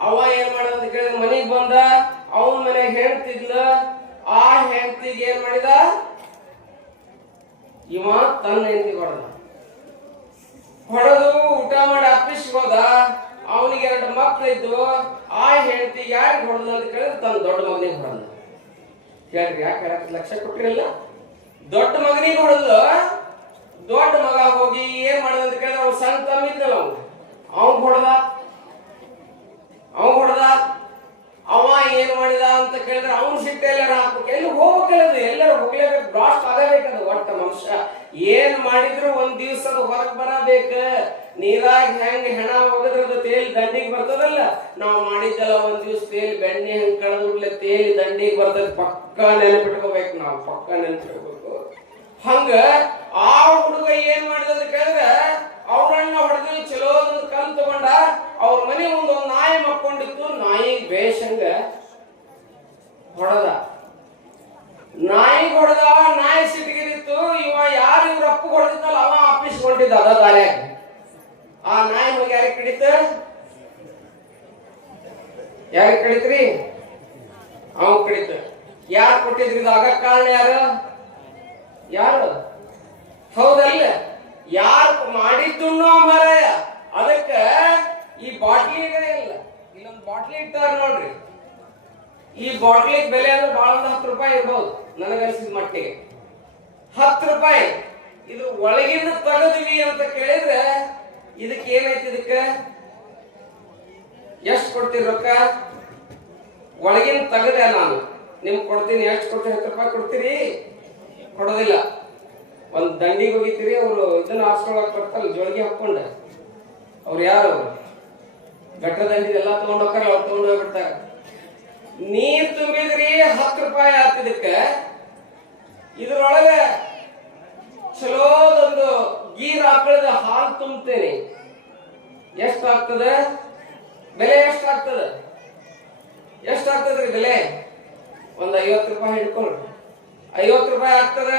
ಅವ ಏನ್ ಮಾಡದ ಅಂತ ಕೇಳಿದ್ರೆ ಮನೆಗ್ ಬಂದ. ಅವನ ಮನೆಗೆ ಹೆಂಡ್ತಿದ್ಲ. ಆ ಹೆಂಡತಿಗೆ ಏನ್ ಮಾಡಿದ? ಇವ ತನ್ನ ಹೆಂಡತಿ ಹೊಡೆದು ಊಟ ಮಾಡಿ ಆಫೀಸ್ಗೆ ಹೋದ. ಅವನಿಗೆ 2 ಮಕ್ಕಳಿದ್ದು. ಆ ಹೆಂಡತಿ ಯಾರಿಗೆ ಹೊಡೆದ ಅಂತ ಕೇಳಿದ್ರೆ ತನ್ನ ದೊಡ್ಡ ಮಗನಿಗೆ ಹೊಡೆದ. ಹೇಳ್ರಿ, ಯಾಕೆ ಲಕ್ಷ ಕೊಟ್ಟಿರಲ್ಲ? ದೊಡ್ಡ ಮಗನಿಗೆ ಹೊಡೆದು ದೊಡ್ಡ ಮಗ ಹೋಗಿ ಏನ್ ಮಾಡಿದ ಅಂತ ಕೇಳಿದ್ರೆ ಅವ್ನು ಸಣ್ಣ ತಮ್ಮ ಇದ್ದಲ್ಲ, ಅವನ್ ಹೊಡೆದ. ಅವ ಏನ್ ಮಾಡಿದ ಅಂತ ಕೇಳಿದ್ರೆ ಅವನ್ ಸಿಟ್ಟು ಎಲ್ಲಾರ ಹಾಕ್ಬೇಕು, ಎಲ್ಲಿ ಹೋಗ್ಬೇಕಲ್ಲದು, ಎಲ್ಲರೂ ಹೋಗ್ಲೇಬೇಕು, ಬ್ಲಾಸ್ಟ್ ಆಗಬೇಕದು. ಒಟ್ಟ ಮನುಷ್ಯ ಏನ್ ಮಾಡಿದ್ರು ಒಂದ್ ದಿವ್ಸದ ಹೊರಗ್ ಬರಬೇಕ. ನೀರಾಗ ಹೆಂಗ್ ಹೆಣ ಹೋಗದ್ರದ ತೇಲಿ ದಂಡಿಗೆ ಬರ್ತದಲ್ಲ, ನಾವು ಮಾಡಿದ್ದಲ್ಲ ಒಂದ್ ದಿವ್ಸ ತೇಲಿ ಬೆಣ್ಣೆ ಹೆಂಗ್ ಕಳೆದ್ಬಿಡ್ಲೆ ತೇಲಿ ದಂಡಿಗೆ ಬರ್ತದ. ಪಕ್ಕ ನೆನಪಿಟ್ಕೋಬೇಕು, ನಾವು ಪಕ್ಕ ನೆನಪಿಟ್ಕೋಬೇಕು. ಹಂಗ ಆ ಹುಡುಗ ಏನ್ ಮಾಡಿದ ಅಂತ ಕೇಳಿದ್ರೆ ಅವ್ರಣ್ಣ ಹೊಡೆದು ಚಲೋದೊಂದು ಕಲ್ ತಗೊಂಡ. ಅವ್ರ ಮನೆ ಮುಂದೆ ಒಂದು ನಾಯಿ ಮಕ್ಕೊಂಡಿತ್ತು. ನಾಯಿ ಬೇಷಂಗ ಹೊಡೆದ. ನಾಯಿ ಹೊಡೆದ, ನಾಯಿ ಸಿಟಿಗಿತ್ತು. ಇವ ಯಾರು ಇವ್ರ ಅಪ್ಪು ಹೊಡೆದಿದ್ದಲ್ಲ ಅವ ಆಫೀಸ್ ಹೊಂಟಿದ್ದ ಅದ ದಾರ್ಯಾಗ. ಆ ನಾಯಿ ಹೋಗಿ ಯಾರಿಗೆ ಕಡಿತ? ಯಾರಿಗೆ ಕಡಿತ್ರಿ? ಅವ ಕಡಿತ. ಯಾರು ಕೊಟ್ಟಿದ್ರಿ ಇದು ಆಗ ಕಾರಣ? ಯಾರು? ಹೌದಲ್ಲ? ಯಾರು ಮಾಡಿದ್ದು ಮಾರಾಯ. ಅದಕ್ಕ ಈ ಬಾಟ್ಲಿಗಳೇ ಇಲ್ಲ. ಇಲ್ಲೊಂದು ಬಾಟ್ಲಿ ಇಟ್ಟಾರ ನೋಡ್ರಿ. ಈ ಬಾಟ್ಲಿಗೆ ಬೆಲೆ ಅಂದ್ರೆ ಬಹಳ 10 ರೂಪಾಯಿ ಇರ್ಬೋದು ನನಗನ್ಸಿದ ಮಟ್ಟಿಗೆ. 10 ರೂಪಾಯಿ. ಇದು ಒಳಗಿಂದ ತೆಗದ್ವಿ ಅಂತ ಕೇಳಿದ್ರೆ ಇದಕ್ಕೆ ಏನೈತಿ? ಇದಕ್ಕೆ ಎಷ್ಟು ಕೊಡ್ತೀರಿ ರೊಕ್ಕ? ಒಳಗಿನ ತೆಗದೆ ನಾನು ನಿಮ್ಗೆ ಕೊಡ್ತೀನಿ. ಎಷ್ಟು ಕೊಡ್ತೀರಿ? 10 ರೂಪಾಯಿ ಕೊಡ್ತೀರಿ? ಕೊಡೋದಿಲ್ಲ. ಒಂದ್ ದಂಡಿಗೆ ಹೋಗಿತೀರಿ, ಅವರು ಇದನ್ನ ಹಾಸ್ಕೊಳಕ್ ಬರ್ತಾರಲ್ಲ ಜೋಳಿಗೆ ಹಾಕೊಂಡ. ಅವ್ರು ಯಾರು? ಗಟ್ರ ದಂಡಿ ಎಲ್ಲ ತಗೊಂಡ್ ಹೋಗ್ತಾರ, ಅವ್ರು ತಗೊಂಡ್ ಹೋಗ್ಬಿಡ್ತಾರ. ನೀರ್ ತುಂಬಿದ್ರಿ 10 ರೂಪಾಯಿ ಆತಿದಕ್ಕ. ಇದ್ರೊಳಗ ಚಲೋದೊಂದು ಗೀರ್ ಆಕಳದ ಹಾಲು ತುಂಬ್ತೇನೆ. ಎಷ್ಟಾಗ್ತದ ಬೆಲೆ? ಎಷ್ಟಾಗ್ತದ್ರಿ ಬೆಲೆ? ಒಂದ್ 50 ರೂಪಾಯಿ ಹಿಡ್ಕೊಳ್ರಿ. 50 ರೂಪಾಯಿ ಆಗ್ತದ.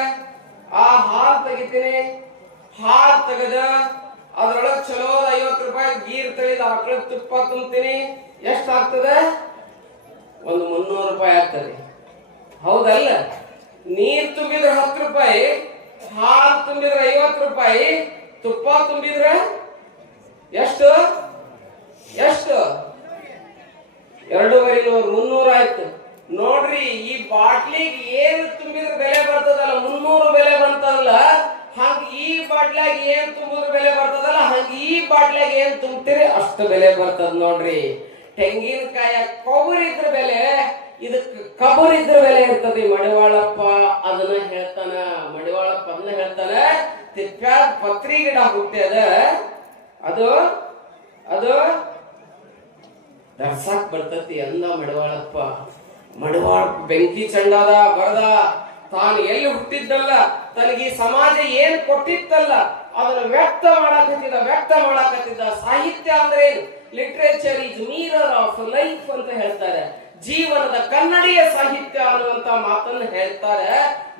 ಆ ಹಾಲು ತೆಗಿತೀನಿ. ಹಾಲು ತೆಗದ ಅದ್ರೊಳಗೆ ಚಲೋ 50 ರೂಪಾಯಿ ಗೀರ್ ತಳಿದ ಆಕಳ ತುಪ್ಪ ತುಂಬ್ತೀನಿ. ಎಷ್ಟಾಗ್ತದ? ಒಂದು 300 ರೂಪಾಯಿ ಆಗ್ತದೆ. ಹೌದಲ್ಲ? ನೀರ್ ತುಂಬಿದ್ರೆ 10 ರೂಪಾಯಿ, ಹಾಲು ತುಂಬಿದ್ರೆ 50 ರೂಪಾಯಿ, ತುಪ್ಪ ತುಂಬಿದ್ರೆ ಎಷ್ಟು? 2,500 300 ಆಯ್ತು. ನೋಡ್ರಿ, ಈ ಬಾಟ್ಲಿಗೆ ಏನು ತುಂಬಿದ್ರೆ ಬೆಲೆ ಬರ್ತದಲ್ಲ, 300 ಬೆಲೆ ಬಂತಲ್ಲ, ಹಂಗ ಈ ಬಾಟ್ಲಾಗ ಏನ್ ತುಂಬಿದ್ರೆ ಬೆಲೆ ಬರ್ತದಲ್ಲ, ಹಂಗ ಈ ಬಾಟ್ಲಾಗ ಏನ್ ತುಂಬ್ತೀರಿ ಅಷ್ಟು ಬೆಲೆ ಬರ್ತದ. ನೋಡ್ರಿ, ತೆಂಗಿನಕಾಯ ಕೊಬ್ಬರಿದ್ರ ಬೆಲೆ, ಇದಕ್ಕೆ ಕಬ್ಬರಿದ್ರ ಬೆಲೆ ಇರ್ತದೆ. ಮಡಿವಾಳಪ್ಪ ಅದನ್ನ ಹೇಳ್ತಾನ. ಮಡಿವಾಳಪ್ಪ ಅದನ್ನ ಹೇಳ್ತಾನ. ತಿಪ್ಪ್ಯಾದ ಪತ್ರಿ ಗಿಡ ಹುಟ್ಟ್ಯದ, ಅದು ದರ್ಸಾಕ್ ಬರ್ತತಿ ಅಂದ ಮಡಿವಾಳಪ್ಪ. ಮಡಿವಾಳ ಬೆಂಕಿ ಚಂಡದ ಬರದ ತಾನು ಎಲ್ಲಿ ಹುಟ್ಟಿದ್ದಲ್ಲ, ತನಗೆ ಈ ಸಮಾಜ ಏನ್ ಕೊಟ್ಟಿತ್ತಲ್ಲ ಅದನ್ನ ವ್ಯಕ್ತ ಮಾಡಾಕತ್ತಿದ್ದ. ಸಾಹಿತ್ಯ ಅಂದ್ರೆ literature is mirror of life ಅಂತ ಹೇಳ್ತಾರೆ. ಜೀವನದ ಕನ್ನಡಿಯ ಸಾಹಿತ್ಯ ಅನ್ನುವಂತ ಮಾತನ್ನು ಹೇಳ್ತಾರೆ.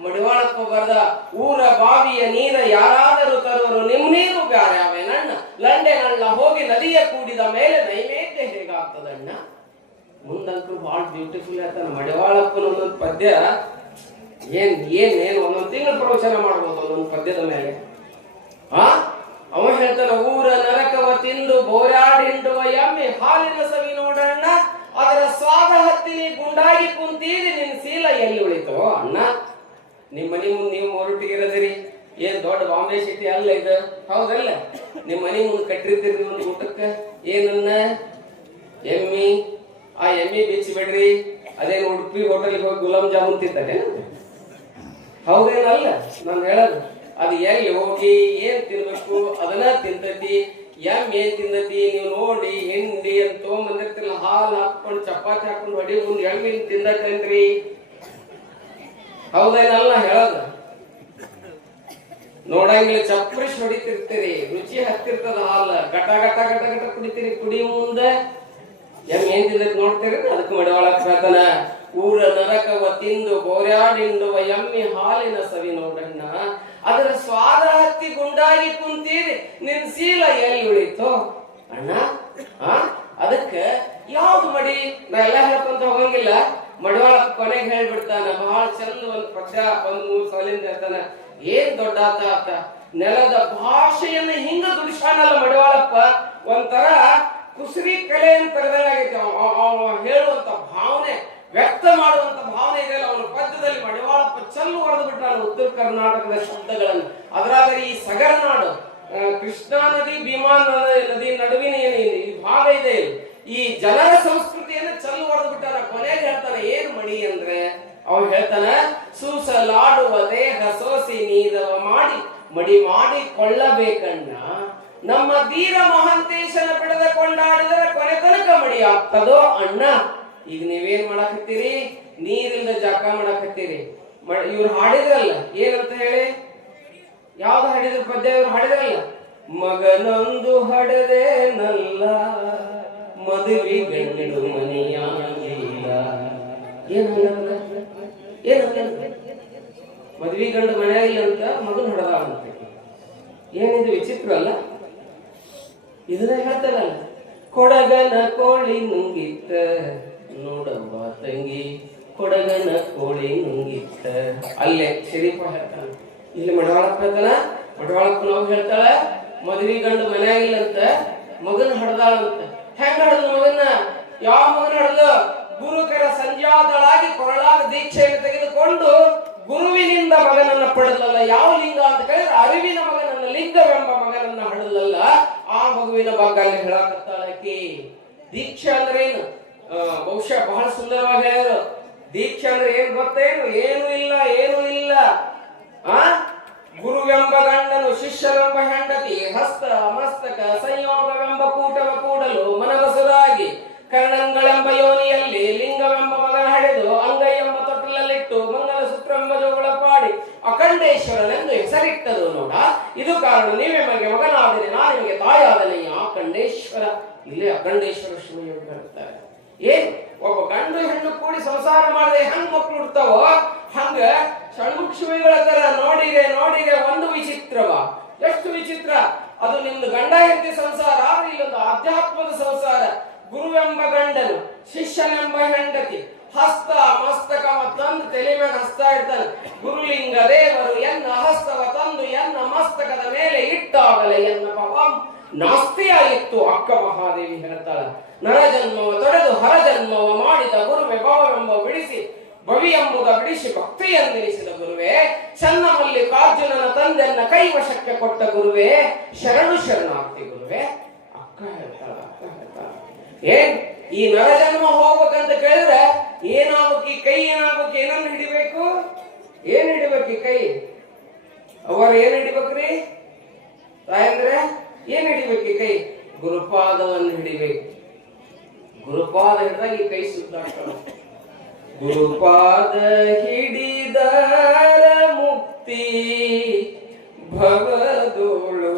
ಮಡಿವಾಳಪ್ಪ ಬರೆದ ಊರ ಬಾವಿಯ ನೀರ ಯಾರಾದರೂ ತರುವರು, ನಿಮ್ ನೀರು ಬ್ಯಾರ್ಯಾವೆ ನನ್ನ ಲಂಡೆ ನಳ್ಳ ಹೋಗಿ ನದಿಯ ಕೂಡಿದ ಮೇಲೆ ನೈವೇದ್ಯ ಹೇಗಾಗ್ತದಣ್ಣ. ಮುಂದಂತೂ ಬಹಳ ಬ್ಯೂಟಿಫುಲ್ ಹೇಳ್ತಾನೆ ಮಡಿವಾಳಪ್ಪನ ಒಂದೊಂದು ಪದ್ಯ. ಏನ್ ಒಂದೊಂದು ತಿಂಗಳು ಪ್ರವಚನ ಮಾಡ್ಬೋದು ಒಂದೊಂದು ಪದ್ಯದ ಮೇಲೆ. ಅವ ಹೇಳ್ತಾನ, ಊರ ನರಕವ ತಿನ್ನ ತಿಂದು ಬೋರ್ಯಾಡಿಂಡುವ ಎಮ್ಮೆ ಹಾಲಿನ ಸವಿ ನೋಡಣ್ಣ, ಅದರ ಸ್ವಾದ ಹತ್ತಿ ನೀ ಗುಂಡಾಗಿ ಕುಂತೀರಿ, ನಿನ್ ಶೀಲ ಎಲ್ಲಿ ಉಳಿತೋ ಅಣ್ಣ. ನಿಮ್ಮ ಮನೆ ಮುಂದೆ ನೀವು ಹೊರಟಿಗಿರದಿರಿ, ಏನ್ ದೊಡ್ಡ ಬಾಂಬೆ ಸಿಟಿ ಅಲ್ಲ ಇದು, ಹೌದಲ್ಲ? ನಿಮ್ಮ ಮನೆ ಮುಂದೆ ಕಟ್ಟಿರ್ತೀರಿ ಒಂದು ಊಟಕ್ಕೆ ಏನನ್ನ ಎಮ್ಮಿ, ಆ ಎಮ್ಮಿ ಬಿಚ್ಚಿ ಬಿಡ್ರಿ, ಅದೇನು ಉಡುಪಿ ಹೋಟೆಲ್ಗೆ ಹೋಗಿ ಗುಲಾಬ್ ಜಾಮೂನ್ ತಿಂತಾರೆ, ಹೌದೇನಲ್ಲ? ನಾನು ಹೇಳೋದು ಅದು ಎಲ್ಲಿ ಹೋಗಿ ಏನ್ ತಿನ್ಬೇಕು ಅದನ್ನ ತಿಂತತಿ. ಎಮ್ಮೆ ಏನ್ ತಿಂದತಿ ನೀವು ನೋಡಿ, ಹಿಂಡಿ ಅಂತ ತೊಗೊಂಬಂದಿರ್ತಿಲ್ಲ, ಹಾಲು ಹಾಕೊಂಡು ಚಪಾತಿ ಹಾಕೊಂಡು ಹೊಡಿ ಮುಂದೆ ಎಮ್ಮಿನ ತಿಂದತೇನ್ರಿ, ಹೌದೇನಲ್ಲ ಹೇಳೋದು? ನೋಡಂಗಿಲ್ಲ ಚಪ್ರಿಶ್ ಹೊಡಿತಿರ್ತೀರಿ, ರುಚಿ ಹತ್ತಿರ್ತದ ಹಾಲು, ಗಟ ಗಟ ಗಟ ಗಟ ಕುಡಿತೀರಿ, ಕುಡಿ ಮುಂದೆ ಎಮ್ಮೆ ಏನ್ ತಿಂದತಿ ನೋಡ್ತೀರಿ. ಅದಕ್ಕೆ ಮಡವಾಳಕ್ ಬೇಕನ, ಊರ ನರಕವ ತಿಂದು ಬೋರ್ಯಾಡಿಂಡುವ ಎಮ್ಮೆ ಹಾಲಿನ ಸವಿ ನೋಡಣ್ಣ, ಅದರ ಸ್ವಾದ ಹತ್ತಿ ಗುಂಡಾಗಿ ಕುಂತೀರಿ, ನಿನ್ ಶೀಲ ಎಲ್ಲಿ ಉಳಿತೋ ಅಣ್ಣ. ಅದಕ್ಕೆ ಯಾವ್ದು ಮಡಿ ನಾ ಎಲ್ಲ ಹೇಳ್ಕೊಂತ ಹೋಗಂಗಿಲ್ಲ, ಮಡವಾಳ ಕೊನೆಗೆ ಹೇಳ್ಬಿಡ್ತಾನ ಬಹಳ ಚಂದ ಒಂದು ಪದ್ಯ, ಒಂದ್ 3 ಸಾಲಿಂದ ಹೇಳ್ತಾನ. ಏನ್ ದೊಡ್ಡ ಆತ ನೆಲದ ಭಾಷೆಯನ್ನ ಹಿಂಗ ದುಡಿಸಾನಲ್ಲ ಮಡವಾಳಪ್ಪ, ಒಂಥರ ಕುಸರಿ ಕಲೆ ಅಂತ ಕರೆದಾಗೈತೆ. ಹೇಳುವಂತ ಭಾವನೆ, ವ್ಯಕ್ತ ಮಾಡುವಂತ ಭಾವನೆ ಇದೆಯಲ್ಲ ಅವನ ಪದ್ಯದಲ್ಲಿ ಮಡವಾಳಪ್ಪ ಚಲ್ಲು ಹೊಡೆದು ಬಿಟ್ಟ ಉತ್ತರ ಕರ್ನಾಟಕದ ಶಬ್ದಗಳನ್ನು. ಅದ್ರಾಗ ಈ ಸಗರನಾಡು, ಕೃಷ್ಣಾ ನದಿ ಭೀಮಾ ನದಿ ನಡುವಿನ ಈ ಭಾಗ ಇದೆ, ಈ ಜನರ ಸಂಸ್ಕೃತಿಯನ್ನು ಚಲ್ಲು ಹೊಡೆದು ಬಿಟ್ಟಾನ. ಕೊನೆಗೆ ಹೇಳ್ತಾನೆ ಏನ್ ಮಡಿ ಅಂದ್ರೆ, ಅವ್ನು ಹೇಳ್ತಾನ, ಸೂಸಲಾಡುವ ದೇಹ ಸೋಸಿ ನೀರವ ಮಾಡಿ ಮಡಿ ಮಾಡಿ ಕೊಳ್ಳಬೇಕಣ್ಣ, ನಮ್ಮ ಧೀರ ಮಹಾಂತೇಶನ ಬಿಡದ ಕೊಂಡಾಡಿದರೆ ಕೊನೆ ತನಕ ಮಡಿ ಆಗ್ತದೋ ಅಣ್ಣ. ಈಗ ನೀವೇನ್ ಮಾಡಕತ್ತೀರಿ, ನೀರಿಂದ ಜಾಕ ಮಾಡಕತ್ತೀರಿ. ಇವ್ರು ಹಾಡಿದ್ರಲ್ಲ ಏನಂತ ಹೇಳಿ, ಯಾವ್ದು ಹಾಡಿದ್ರ ಪದ್ಯ ಇವ್ರು ಹಾಡಿದ್ರಲ್ಲ, ಮಗನೊಂದು ಹಡದೆ ನಲ್ಲ ಮದುವೆ ಗಂಡು ಮನೆಯಾಗಿಲ್ಲ. ಏನಂತ ಮದ್ವಿ ಗಂಡು ಮನೆಯಾಗಿಲ್ಲ ಅಂತ ಮಗನ್ ಹಡದ ಅಂತ. ಏನಿದು ವಿಚಿತ್ರ ಅಲ್ಲ? ಇದನ್ನ ಹೇಳ್ತಾರಲ್ಲ, ಕೊಡಗನ ಕೋಳಿ ನುಂಗಿತ್ತ ನೋಡವ್ವ ತಂಗಿ, ಕೊಡಗನ ಕೋಳಿ ನುಂಗಿತ್ತ. ಅಲ್ಲೇ ಶರೀಫ ಹೇಳ್ತಾನ, ಇಲ್ಲಿ ಮಡವಾಳಪ್ಪ ಹೇಳ್ತಾನ, ಮಡವಾಳಪ್ಪನವ್ ಹೇಳ್ತಾಳ ಮದ್ವಿ ಗಂಡು ಮನೆಯಾಗಿಲ್ಲ ಅಂತ ಮಗನ್ ಹಡದಾಳಂತ. ಹೆಂಗ ಹಡದ ಮಗನ್ನ? ಯಾವ ಮಗನ ಹಡದ? ಗುರುಕರ ಸಂಜಾತಳಾಗಿ ಕೊರಳಾದ ದೀಕ್ಷೆಯನ್ನು ತೆಗೆದುಕೊಂಡು ಗುರುವಿನಿಂದ ಮಗನನ್ನ ಪಡೆದಲ್ಲ. ಯಾವ ಲಿಂಗ ಅಂತ ಕೇಳಿದ್ರೆ ಅರಿವಿನ ಮಗನನ್ನ, ಲಿಂಗವೆಂಬ ಮಗನನ್ನ ಹಡದಲ್ಲ. ಆ ಮಗುವಿನ ಭಾಗ ಅಲ್ಲಿ ಹೇಳಕತ್ತಾಳಕಿ. ದೀಕ್ಷೆ ಅಂದ್ರೆ ಏನು? ಬಹುಶಃ ಬಹಳ ಸುಂದರವಾಗಿ ಹೇಳಿದ್ರು. ದೀಕ್ಷೆ ಅಂದ್ರೆ ಏನ್ ಗೊತ್ತೇನು? ಏನು ಇಲ್ಲ, ಏನು ಇಲ್ಲ. ಗುರುವೆಂಬ ಗಂಡನು ಶಿಷ್ಯವೆಂಬ ಹೆಂಡತಿ, ಹಸ್ತ ಮಸ್ತಕ ಸಂಯೋಗವೆಂಬ ಕೂಟವ ಕೂಡಲು ಮನಬಸುರಾಗಿ, ಕರ್ಣಂಗಳೆಂಬ ಯೋನಿಯಲ್ಲಿ ಲಿಂಗವೆಂಬ ಮಗನ ಹಡೆದು ಅಂಗೈ ಎಂಬ ತೊಟ್ಟಲಲ್ಲಿಟ್ಟು ಮಂಗಲ ಸೂತ್ರೆಂಬ ಜೋಗಳ ಪಾಡಿ ಅಖಂಡೇಶ್ವರನೆಂದು ಹೆಸರಿಟ್ಟದು ನೋಡ. ಇದು ಕಾರಣ ನೀವೇ ಮಗೆ ಮಗನಾದರೆ ನಾನು ನಿಮಗೆ ತಾಯಾದನೆ. ಅಖಂಡೇಶ್ವರ, ಇಲ್ಲೇ ಅಖಂಡೇಶ್ವರ ಶಿವ ಹೇಳ್ತಾರೆ. ಏನ್ ಒಬ್ಬ ಗಂಡು ಹೆಣ್ಣು ಕೂಡಿ ಸಂಸಾರ ಮಾಡದೆ ಹೆಂಗ್ ಮಕ್ಳು ಹುಡ್ತಾವೋ ಹಂಗ ಷಣ್ಮುಖ ಶಿವಗಳ ತರ ನೋಡಿರೆ ನೋಡಿರೆ ಒಂದು ವಿಚಿತ್ರವ. ಎಷ್ಟು ವಿಚಿತ್ರ ಅದು! ನಿಮ್ದು ಗಂಡ ಹೆಂಡತಿ ಸಂಸಾರ, ಆದ್ರೆ ಇಲ್ಲೊಂದು ಆಧ್ಯಾತ್ಮದ ಸಂಸಾರ. ಗುರುವೆಂಬ ಗಂಡನು, ಶಿಷ್ಯನೆಂಬ ಹೆಂಡತಿ, ಹಸ್ತ ಮಸ್ತಕ ತಂದು ತಲೆ ಮೇಲೆ ಹಸ್ತಾ ಇರ್ತಾನೆ. ಗುರುಲಿಂಗ ದೇವರು ಎನ್ನ ಹಸ್ತವ ತಂದು ಎನ್ನ ಮಸ್ತಕದ ಮೇಲೆ ಇಟ್ಟಾಗಲೇ ಎನ್ನ ಪವಂ ನಾಸ್ತಿಯಾಗಿತ್ತು. ಅಕ್ಕ ಮಹಾದೇವಿ ಹೇಳ್ತಾಳ, ನರಜನ್ಮವ ತೊಡೆದು ಹರಜನ್ಮವ ಮಾಡಿದ ಗುರುವೆ ಭವವೆಂಬ ಬಿಡಿಸಿ ಭವಿ ಎಂಬುದ ಬಿಡಿಸಿ ಭಕ್ತಿಯನ್ನಿರಿಸಿದ ಗುರುವೆ, ಚನ್ನ ಮಲ್ಲಿಕಾರ್ಜುನನ ತಂದೆನ್ನ ಕೈವಶಕ್ಕೆ ಕೊಟ್ಟ ಗುರುವೆ, ಶರಣು ಶರಣಾರ್ಥಿ ಗುರುವೆ. ಅಕ್ಕ ಹೇಳ್ತಾಳ, ಅಕ್ಕ ಹೇಳ್ತಾಳ. ಏನ್ ಈ ನರಜನ್ಮ ಹೋಗ್ಬೇಕಂತ ಕೇಳಿದ್ರೆ ಏನಾಗ್ಬೇಕು? ಈ ಕೈ ಏನಾಗ್ಬೇಕು? ಏನನ್ನು ಹಿಡಿಬೇಕು? ಏನ್ ಹಿಡಿಬೇಕು? ಈ ಕೈ ಅವರ ಏನ್ ಹಿಡಿಬೇಕ್ರಿ ತಾಯಂದ್ರೆ? ಏನ್ ಹಿಡಿಬೇಕು? ಈ ಕೈ ಗುರುಪಾದವನ್ನು ಹಿಡಿಬೇಕು. ಗುರುಪಾದ ಹಿಡಿದಾಗ ಈ ಕೈ ಸುತ್ತಾಡ್ತಾಳೆ. ಗುರುಪಾದ ಹಿಡಿದರ ಮುಕ್ತಿ ಭವದೋಳು,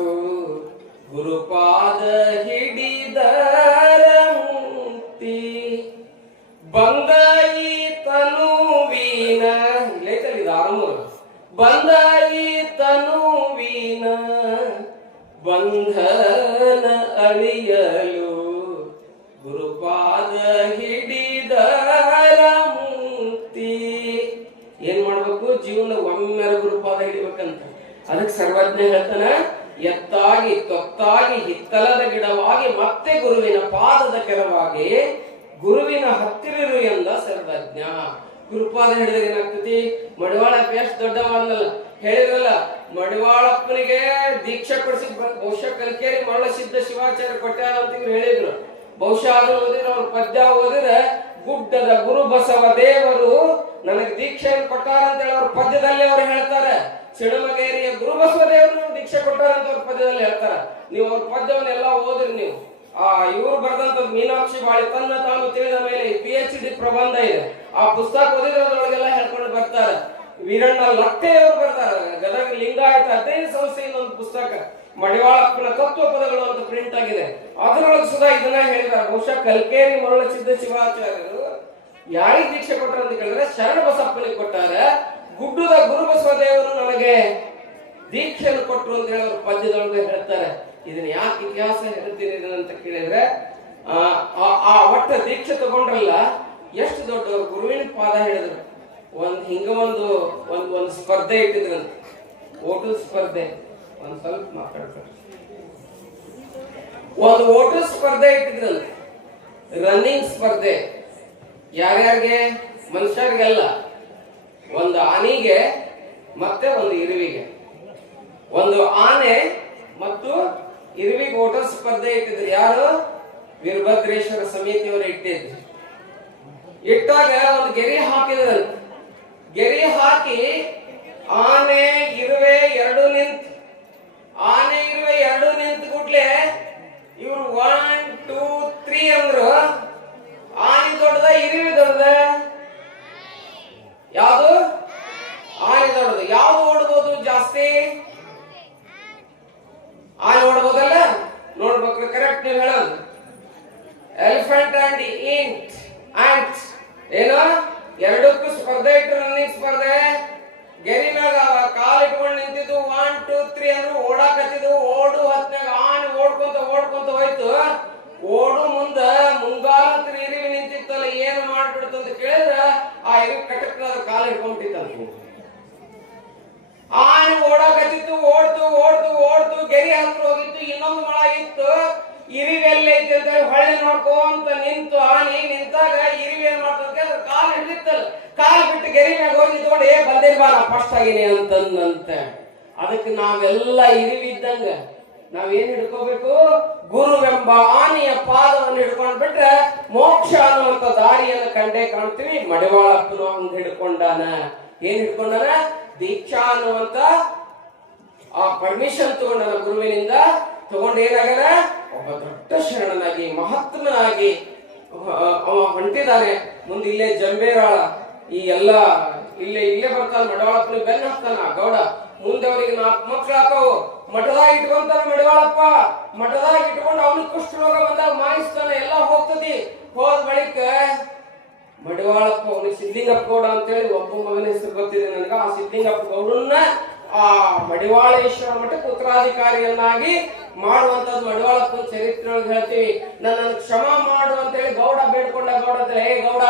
ಗುರುಪಾದ ಹಿಡಿದರ ಮುಕ್ತಿ ಬಂದಾಯಿ ತನುವಿನ. ಇಲ್ಲೈತಲ್ಲ ಆರಮೂಲ. ಬಂದಾಯಿ ತನುವಿನ ಬಂಧನ ಅಳಿಯಲು ಗುರುಪಾದ ಹಿಡಿದರ ಮುಕ್ತಿ. ಏನ್ ಮಾಡ್ಬೇಕು? ಜೀವನ ಒಮ್ಮೆರ ಗುರುಪಾದ ಹಿಡಿಬೇಕಂತ. ಅದಕ್ಕೆ ಸರ್ವಜ್ಞ ಹೇಳ್ತಾನ, ಎತ್ತಾಗಿ ತೊತ್ತಾಗಿ ಹಿತ್ತಲದ ಗಿಡವಾಗಿ ಮತ್ತೆ ಗುರುವಿನ ಪಾದದ ಕೆರವಾಗಿ ಗುರುವಿನ ಹತ್ತಿರರು ಎಂದ ಸರ್ವಜ್ಞ. ಗುರುಪಾದ ಹಿಡಿದ್ರೆ ಏನಾಗ್ತತಿ? ಮಡಿವಾಳಪ್ಪ ಎಷ್ಟು ದೊಡ್ಡವನ್ನಲ್ಲ ಹೇಳಿದ್ರಲ್ಲ, ಮಡಿವಾಳಪ್ಪನಿಗೆ ದೀಕ್ಷೆ ಕೊಡಿಸಿ ಬಹುಶಃ ಕಲ್ಕೇರಿ ಮರಳಸಿದ್ದ ಶಿವಾಚಾರ್ಯ ಕೊಟ್ಟಾರ ಅಂತ ಇವ್ರು ಹೇಳಿದ್ರು. ಬಹುಶಃ ಅದು ಓದಿದ್ರೆ ಅವ್ರ ಪದ್ಯ ಓದಿದ್ರೆ ಗುಡ್ಡದ ಗುರು ಬಸವ ದೇವರು ನನಗೆ ದೀಕ್ಷೆಯನ್ನು ಕೊಟ್ಟಾರ ಅಂತ ಹೇಳಿ ಅವ್ರ ಪದ್ಯದಲ್ಲಿ ಅವ್ರು ಹೇಳ್ತಾರೆ. ಸಿಡಮಗೇರಿಯ ಗುರು ಬಸವ ದೇವರು ದೀಕ್ಷೆ ಕೊಟ್ಟಾರ ಅಂತ ಅವ್ರ ಪದ್ಯದಲ್ಲಿ ಹೇಳ್ತಾರ. ನೀವು ಅವ್ರ ಪದ್ಯವನ್ನೆಲ್ಲ ಓದ್ರಿ ನೀವು. ಇವ್ರು ಬರ್ದಂತದ್ದು ಮೀನಾಕ್ಷಿ ಬಾಳಿ ತನ್ನ ತಾನು ತಿಳಿದ ಮೇಲೆ PhD ಪ್ರಬಂಧ ಇದೆ. ಆ ಪುಸ್ತಕ ಓದಿದ್ರೆ ಅದ್ರೊಳಗೆಲ್ಲ ಹೇಳ್ಕೊಂಡು ಬರ್ತಾರೆ. ವೀರಣ್ಣ ಲಟ್ಟೆ ಅವರು ಬರ್ತಾರೆ. ಗದಗ ಲಿಂಗಾಯತ ಅಧ್ಯಯನ ಸಂಸ್ಥೆಯಿಂದ ಒಂದು ಪುಸ್ತಕ ಮಡಿವಾಳಪ್ಪನ ತತ್ವ ಪದಗಳು ಅಂತ ಪ್ರಿಂಟ್ ಆಗಿದೆ. ಅದರೊಳಗೆ ಸುಧಾ ಇದನ್ನ ಹೇಳಿದ್ದಾರೆ. ಬಹುಶಃ ಕಲ್ಕೇರಿ ಮರಳಸಿದ್ದ ಶಿವಾಚಾರ್ಯರು ಯಾರಿಗೆ ದೀಕ್ಷೆ ಕೊಟ್ಟರು ಅಂತ ಕೇಳಿದ್ರೆ ಶರಣ ಬಸಪ್ಪನಿಗೆ ಕೊಟ್ಟಾರೆ. ಗುಡ್ಡದ ಗುರು ಬಸವ ದೇವರು ನನಗೆ ದೀಕ್ಷೆಯನ್ನು ಕೊಟ್ಟರು ಅಂತ ಹೇಳಿ ಅವ್ರ ಪದ್ಯದೊಳಗೆ ಹೇಳ್ತಾರೆ. ಇದನ್ನ ಯಾಕೆ ಇತಿಹಾಸ ಹೇಳ್ತೀನಿ ಅಂತ ಕೇಳಿದ್ರೆ ಆ ಒಟ್ಟ ದೀಕ್ಷೆ ತಗೊಂಡ್ರಲ್ಲ ಎಷ್ಟು ದೊಡ್ಡ ಗುರುವಿನ ಪಾದ ಹೇಳಿದ್ರು. ಒಂದು ಸ್ಪರ್ಧೆ ಇಟ್ಟಿದ್ರಂತೆ, ಓಟು ಸ್ಪರ್ಧೆ. ಒಂದ್ ಸ್ವಲ್ಪ ಮಾತಾಡ್ತಾರೆ. ಒಂದು ಓಟು ಸ್ಪರ್ಧೆ ಇಟ್ಟಿದ್ರಂತೆ, ರನ್ನಿಂಗ್ ಸ್ಪರ್ಧೆ. ಯಾರ್ಯಾರಿಗೆ? ಮನುಷ್ಯರಿಗೆಲ್ಲ. ಒಂದು ಆನೆಗೆ ಮತ್ತೆ ಒಂದು ಇರುವಿಗೆ. ಒಂದು ಆನೆ ಮತ್ತು ಇರುವಿಗೆ ಓಟ ಸ್ಪರ್ಧೆ ಇಟ್ಟಿದ್ರು. ಯಾರು? ವೀರಭದ್ರೇಶ್ವರ ಸಮಿತಿಯವರು ಇಟ್ಟಿದ್ರು. ಇಟ್ಟಾಗ ಒಂದು ಗೆರೆ ಹಾಕಿದ್ರಂತೆ. ಗೆರೆ ಹಾಕಿ ಆನೆ ಇರುವೆ ಎರಡು ನಿಂತು, ಆನೆ ಇರುವೆ ಎರಡು ನಿಂತು ಕೂಡ್ಲೆ ಇವ್ರು 1 2 3 ಅಂದ್ರು. ಆನೆ ದೊಡ್ಡದ ಇರುವೆ ದೊಡ್ಡದ? ಯಾವುದು? ಆನೆ ದೊಡ್ಡದು. ಯಾವ್ದು ಓಡ್ಬೋದು ಜಾಸ್ತಿ? ಆನೆ ಓಡ್ಬೋದಲ್ಲ? ನೋಡ್ಬೇಕು, ಕರೆಕ್ಟ್ ನೀವು ಹೇಳೋದು. ಎಲಿಫೆಂಟ್ ಅಂಡ್ ಆಂಟ್ ಏನು ಎರಡಕ್ಕೂ ಸ್ಪರ್ಧೆ ಇಟ್ಟು ರನ್ನಿಂಗ್ ಸ್ಪರ್ಧೆ. ಗೆರಿ ಮ್ಯಾಗ ಕಾಲ್ ಇಟ್ಕೊಂಡು ನಿಂತಿದ್ದು 1 2 3 ಅಂದ್ರು ಓಡಾಕತ್ತಿದ್ದು. ಓಡು ಹೊತ್ನಾಗ ಆನೆ ಓಡ್ಕೊಂತ ಹೋಯ್ತು. ಓಡು ಮುಂದ ಮುಂಗಾಲ ಇರಿವಿ ನಿಂತಿತ್ತಲ್ಲ, ಏನ್ ಮಾಡ್ಬಿಡ್ತು ಅಂತ ಕೇಳಿದ್ರ ಆ ಇರಿವಿ ಕಟಕ್ನ ಕಾಲ್ ಹಿಡ್ಕೊಂಡ್ಬಿಟ್ಟಿತ್ತಂತ. ಆನೆ ಓಡಾಕತ್ತಿತ್ತು. ಓಡ್ತು ಗೆರಿ ಹತ್ರ ಹೋಗಿತ್ತು. ಇನ್ನೊಂದು ಮಳ ಇತ್ತು. ಇರಿವಿ ಎಲ್ಲೈತಿ ಅಂತ ಹೇಳಿ ಹೊಳ್ಳಿ ನೋಡ್ಕೊಂತ ನಿಂತು ಆನೆ ನಿಂತಾಗ ಇರಿವಿ ಏನ್ ಮಾಡ್ತಂತೆ ಅದ್ರ ಕಾಲ್ ಹಿಡಿದಿತ್ತಲ್ಲ, ಕಾಲ್ ಬಿಟ್ಟು ಗೆರಿ ಮ್ಯಾಗ ಹೋಗಿ ತಗೊಂಡು ಬಂದೇನ್ ಬಾ ನಾ ಫಸ್ಟ್ ಆಗಿನಿ ಅಂತಂದಂತೆ. ಅದಕ್ಕೆ ನಾವೆಲ್ಲ ಇರಿವಿ ಇದ್ದಂಗ ನಾವೇನ್ ಹಿಡ್ಕೋಬೇಕು? ಗುರುವೆಂಬ ಆನೆಯ ಪಾದವನ್ನು ಹಿಡ್ಕೊಂಡ್ ಬಿಟ್ರೆ ಮೋಕ್ಷ ಅನ್ನುವಂತ ದಾರಿಯನ್ನು ಕಂಡೇ ಕಾಣ್ತೀವಿ. ಮಡಿವಾಳಪ್ಪನು ಹಂಗ ಹಿಡ್ಕೊಂಡಾನ. ಏನ್ ಹಿಡ್ಕೊಂಡಾನ? ದೀಕ್ಷಾ ಅನ್ನುವಂತ ಆ ಪರ್ಮಿಷನ್ ತಗೊಂಡನ ಗುರುವಿನಿಂದ. ತಗೊಂಡು ಏನಾಗನ ಒಬ್ಬ ದೊಡ್ಡ ಶರಣನಾಗಿ ಮಹಾತ್ಮನಾಗಿ ಅವ ಹೊಂಟಿದ್ದಾನೆ. ಮುಂದೆ ಇಲ್ಲೇ ಜಂಬೇರಾಳ ಈ ಎಲ್ಲ ಇಲ್ಲೇ ಬರ್ತಾನ. ಮಡಿವಾಳಪ್ಪನ ಬೆನ್ನ ಹಾಕ್ತಾನ ಗೌಡ. ಮುಂದೆ ಅವರಿಗೆ 4 ಮಕ್ಳು ಹಾಕವು. ಮಠದಾಗ ಇಟ್ಕೊಂತಾನ ಮಡಿವಾಳಪ್ಪ. ಮಠದಾಗ ಇಟ್ಕೊಂಡು ಅವನಿಗೆ ಕುಷ್ಠರೋಗ ಬಂದಾಗ ಮಾಯಿಸ್ತಾನೆ. ಎಲ್ಲ ಹೋಗ್ತದಿ. ಹೋದ ಬಳಿಕ ಮಡಿವಾಳಪ್ಪ ಅವನಿಗೆ ಸಿದ್ಲಿಂಗಪ್ಪ ಗೌಡ ಅಂತೇಳಿ ಒಬ್ಬ ಮಗನ ಹೆಸರು ಗೊತ್ತಿದೆ ನನಗ. ಆ ಸಿದ್ಲಿಂಗಪ್ಪ ಗೌಡನ್ನ ಆ ಮಡಿವಾಳೇಶ್ವರ ಮಠಕ್ಕೆ ಉತ್ತರಾಧಿಕಾರಿಯನ್ನಾಗಿ ಮಾಡುವಂತದ್ದು ಮಡಿವಾಳಪ್ಪನ ಚರಿತ್ರೆ ಹೇಳ್ತೀವಿ. ನನ್ನನ್ನು ಕ್ಷಮ ಮಾಡು ಅಂತ ಹೇಳಿ ಗೌಡ ಬೇಡ್ಕೊಂಡ. ಗೌಡ ಹೇ ಗೌಡ,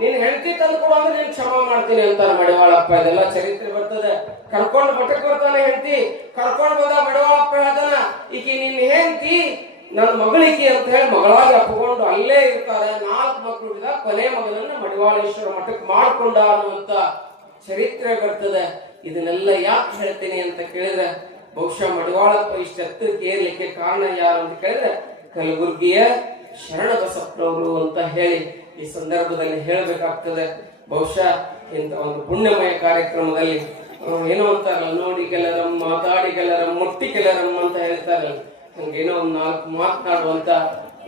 ನೀನ್ ಹೆಂಡತಿ ತಂದು ಕೊಡು ಅಂದ್ರೆ ನೀನ್ ಕ್ಷಮ ಮಾಡ್ತೀನಿ ಅಂತಾನೆ ಮಡಿವಾಳಪ್ಪ. ಇದೆಲ್ಲ ಚರಿತ್ರೆ ಬರ್ತದೆ. ಕರ್ಕೊಂಡು ಮಠಕ್ಕೆ ಬರ್ತಾನೆ ಹೆಂಡತಿ. ಕರ್ಕೊಂಡು ಬಂದ ಮಡಿವಾಳಪ್ಪ ಹೇಳ್ತಾನ, ಈಕಿ ನಿನ್ ಹೆಂಡತಿ ನನ್ನ ಮಗಳಿಕಿ ಅಂತ ಹೇಳಿ ಮಗಳಾಗಿ ಅಪ್ಪಿಕೊಂಡು ಅಲ್ಲೇ ಇರ್ತಾರೆ. 4 ಮಕ್ಕಳು ಹುಟ್ಟಿದ ಕೊನೆ ಮಗನನ್ನ ಮಡಿವಾಳೇಶ್ವರ ಮಠಕ್ಕೆ ಮಾಡ್ಕೊಂಡ ಅನ್ನುವಂತ ಚರಿತ್ರೆ ಬರ್ತದೆ. ಇದನ್ನೆಲ್ಲ ಯಾಕೆ ಹೇಳ್ತೀನಿ ಅಂತ ಕೇಳಿದ್ರೆ ಬಹುಶಃ ಮಡಿವಾಳಪ್ಪ ಇಷ್ಟ ಎತ್ತರಕ್ಕೆ ಏರ್ಲಿಕ್ಕೆ ಕಾರಣ ಯಾರು ಅಂತ ಕೇಳಿದ್ರೆ ಕಲಬುರ್ಗಿಯ ಶರಣ ಬಸಪ್ಪನವರು ಅಂತ ಹೇಳಿ ಈ ಸಂದರ್ಭದಲ್ಲಿ ಹೇಳಬೇಕಾಗ್ತದೆ. ಬಹುಶಃ ಇಂಥ ಒಂದು ಪುಣ್ಯಮಯ ಕಾರ್ಯಕ್ರಮದಲ್ಲಿ ಏನೋ ಅಂತಾರಲ್ಲ, ನೋಡಿ ಗೆಲ್ಲರಮ್ಮ, ಮಾತಾಡಿ ಗೆಲ್ಲರಮ್ಮ, ಮುಟ್ಟಿ ಗೆಲ್ಲರಮ್ಮ ಅಂತ ಹೇಳ್ತಾರಲ್ಲ, ಹಂಗೇನೋ ಒಂದು 4 ಮಾತನಾಡುವಂತ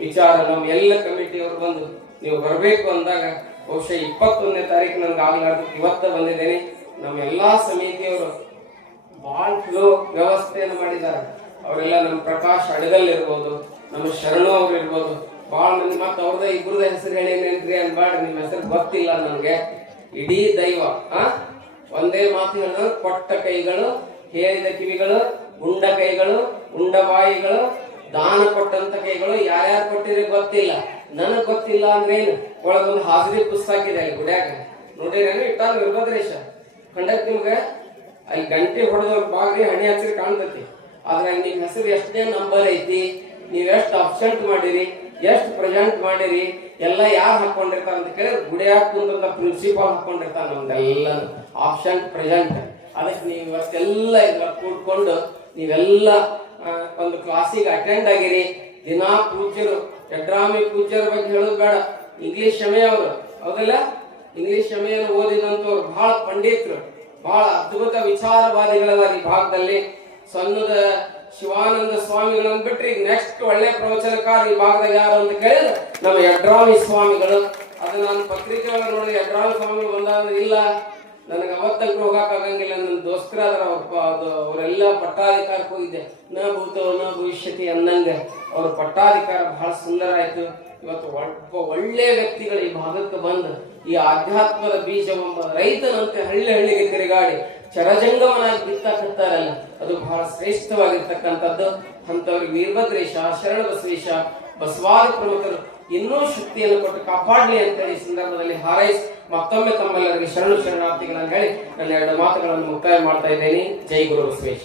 ವಿಚಾರ ನಮ್ಮ ಎಲ್ಲ ಕಮಿಟಿಯವರು ಬಂದು ನೀವು ಬರಬೇಕು ಅಂದಾಗ ಬಹುಶಃ 21ನೇ ತಾರೀಕು ನನ್ಗೆ ಆಗ್ಲಾರ್ದಕ್ಕೆ ಇವತ್ತ ಬಂದಿದ್ದೇನೆ. ನಮ್ಮ ಎಲ್ಲಾ ಸಮಿತಿಯವರು ಬಹಳ ಚಲೋ ವ್ಯವಸ್ಥೆಯನ್ನು ಮಾಡಿದ್ದಾರೆ. ಅವರೆಲ್ಲ ನಮ್ಮ ಪ್ರಕಾಶ್ ಅಡಗಲ್ ಇರ್ಬೋದು, ನಮ್ಮ ಶರಣು ಅವ್ರು ಇರ್ಬೋದು, ಬಹಳ ಮಂದಿ. ಮತ್ತೆ ಅವ್ರದ ಇಬ್ಬರದ ಹೆಸರು ಹೇಳೇನೇನ್ರಿ ಅನ್ಬಾರ್ದು, ನಿಮ್ಮ ಹೆಸರು ಗೊತ್ತಿಲ್ಲ ನನ್ಗೆ. ಇಡೀ ದೈವ ಒಂದೇ ಮಾತು ಹೇಳಿದ್ರೆ ಕೊಟ್ಟ ಕೈಗಳು, ಹೇಳಿದ ಕಿವಿಗಳು, ಉಂಡ ಕೈಗಳು, ಉಂಡ ಬಾಯಿಗಳು, ದಾನ ಕೊಟ್ಟಂತ ಕೈಗಳು. ಯಾರ್ಯಾರು ಕೊಟ್ಟಿದ್ರೆ ಗೊತ್ತಿಲ್ಲ, ನನಗ್ ಗೊತ್ತಿಲ್ಲ ಅಂದ್ರೆ ಏನು. ಒಳಗೊಂದು ಹಾಜರಿ ಪುಸ್ತಕ ಇದೆ ಅಲ್ಲಿ ಗುಡ್ಯಾಗ, ನೋಡಿರೇನು ಇಟ್ಟಾಗ ವೀರಭದ್ರೇಶ ಕಂಡಕ್ಟ್ ನಿಮ್ಗೆ ಅಲ್ಲಿ ಗಂಟೆ ಹೊಡೆದವ್ರ ಬಾಗ್ರಿ ಹಣಿ ಹಚ್ಚರಿ ಕಾಣ್ತತಿ. ಅದ್ರಾಗ ನಿಮ್ ಹೆಸರು ಎಷ್ಟನೇ ನಂಬರ್ ಐತಿ, ನೀವ್ ಎಷ್ಟು ಅಬ್ಸೆಂಟ್ ಮಾಡಿರಿ, ಎಷ್ಟು ಪ್ರೆಸೆಂಟ್ ಮಾಡಿರಿ, ಎಲ್ಲ ಯಾರು ಹಾಕೊಂಡಿರ್ತಾರ ಅಂತ ಕೇಳಿದ್ರೆ ಗುಡಿಯಾಗ ಕುಂತ ಪ್ರಿನ್ಸಿಪಾಲ್ ಹಾಕೊಂಡಿರ್ತಾರ ನಮ್ದೆಲ್ಲ ಆಬ್ಸೆಂಟ್ ಪ್ರೆಸೆಂಟ್. ಅದಕ್ಕೆ ನೀವು ಇವತ್ತೆಲ್ಲ ಇದ್ರ ಕೂಡ್ಕೊಂಡು ನೀವೆಲ್ಲ ಒಂದು ಕ್ಲಾಸಿಗೆ ಅಟೆಂಡ್ ಆಗಿರಿ. ದಿನಾ ಪೂಜ್ಯರು ಯಡ್ರಾಮಿ ಪೂಜ್ಯರ ಬಗ್ಗೆ ಹೇಳೋದು ಬೇಡ, ಇಂಗ್ಲಿಷ್ ಶಮೆ ಅವರು ಹೌದಲ್ಲ, ಇಂಗ್ಲಿಷ್ ಶಮೆಯನ್ನು ಓದಿದಂತವ್ರು ಬಹಳ ಪಂಡಿತರು, ಬಹಳ ಅದ್ಭುತ ವಿಚಾರವಾದಿಗಳದ ಈ ಭಾಗದಲ್ಲಿ. ಸಣ್ಣದ ಶಿವಾನಂದ ಸ್ವಾಮಿಗಳನ್ನ ಬಿಟ್ರೆ ಈಗ ನೆಕ್ಸ್ಟ್ ಒಳ್ಳೆ ಪ್ರವಚನಕಾರ ಈ ಭಾಗದಾಗ ಯಾರು ಅಂತ ಕೇಳಿದ್ರೆ ನಮ್ಮ ಯಡ್ರಾಮಿ ಸ್ವಾಮಿಗಳು. ಅದು ನಾನು ಪತ್ರಿಕೆ ಒಳಗೆ ನೋಡಿ ಯಡ್ರಾಮಿ ಸ್ವಾಮಿಗಳು ಬಂದಾದ್ರೆ ಇಲ್ಲ ನನಗೆ ಅವತ್ತಂಕೂ ಹೋಗಕ್ ಆಗಂಗಿಲ್ಲ, ನನ್ನ ದೋಸ್ತರಾದ್ರ ಅವರೆಲ್ಲ ಪಟ್ಟಾಧಿಕಾರಕ್ಕೆ ಹೋಗಿದ್ದೆ. ನ ಭೂತೋ ನ ಭವಿಷ್ಯತಿ ಅಂದಂಗ ಅವ್ರ ಪಟ್ಟಾಧಿಕಾರ ಬಹಳ ಸುಂದರ ಆಯ್ತು. ಇವತ್ತು ಒಳ್ಳೆ ವ್ಯಕ್ತಿಗಳು ಈ ಭಾಗಕ್ಕೆ ಬಂದು ಈ ಆಧ್ಯಾತ್ಮದ ಬೀಜವೆಂಬ ರೈತನಂತೆ ಹಳ್ಳಿಗೆ ತಿರುಗಾಡಿ ಚರಜಂಗಮನಾಗಿ ಬಿತ್ತಾಕತ್ತಾರಲ್ಲ, ಅದು ಬಹಳ ಶ್ರೇಷ್ಠವಾಗಿರ್ತಕ್ಕಂಥದ್ದು. ಅಂತವ್ರಿಗೆ ವೀರಭದ್ರೇಶ, ಶರಣ ಬಸವೇಶ, ಬಸವಾದಿ ಪ್ರಮುಖರು ಇನ್ನೂ ಶಕ್ತಿಯನ್ನು ಕೊಟ್ಟು ಕಾಪಾಡಲಿ ಅಂತೇಳಿ ಈ ಸಂದರ್ಭದಲ್ಲಿ ಹಾರೈಸಿ ಮತ್ತೊಮ್ಮೆ ತಮ್ಮೆಲ್ಲರಿಗೆ ಶರಣಾರ್ಥಿಗಳನ್ನು ಹೇಳಿ ನನ್ನ 2 ಮಾತುಗಳನ್ನು ಮುಕ್ತಾಯ ಮಾಡ್ತಾ ಇದ್ದೇನೆ. ಜೈ ಗುರು ಬಸವೇಶ.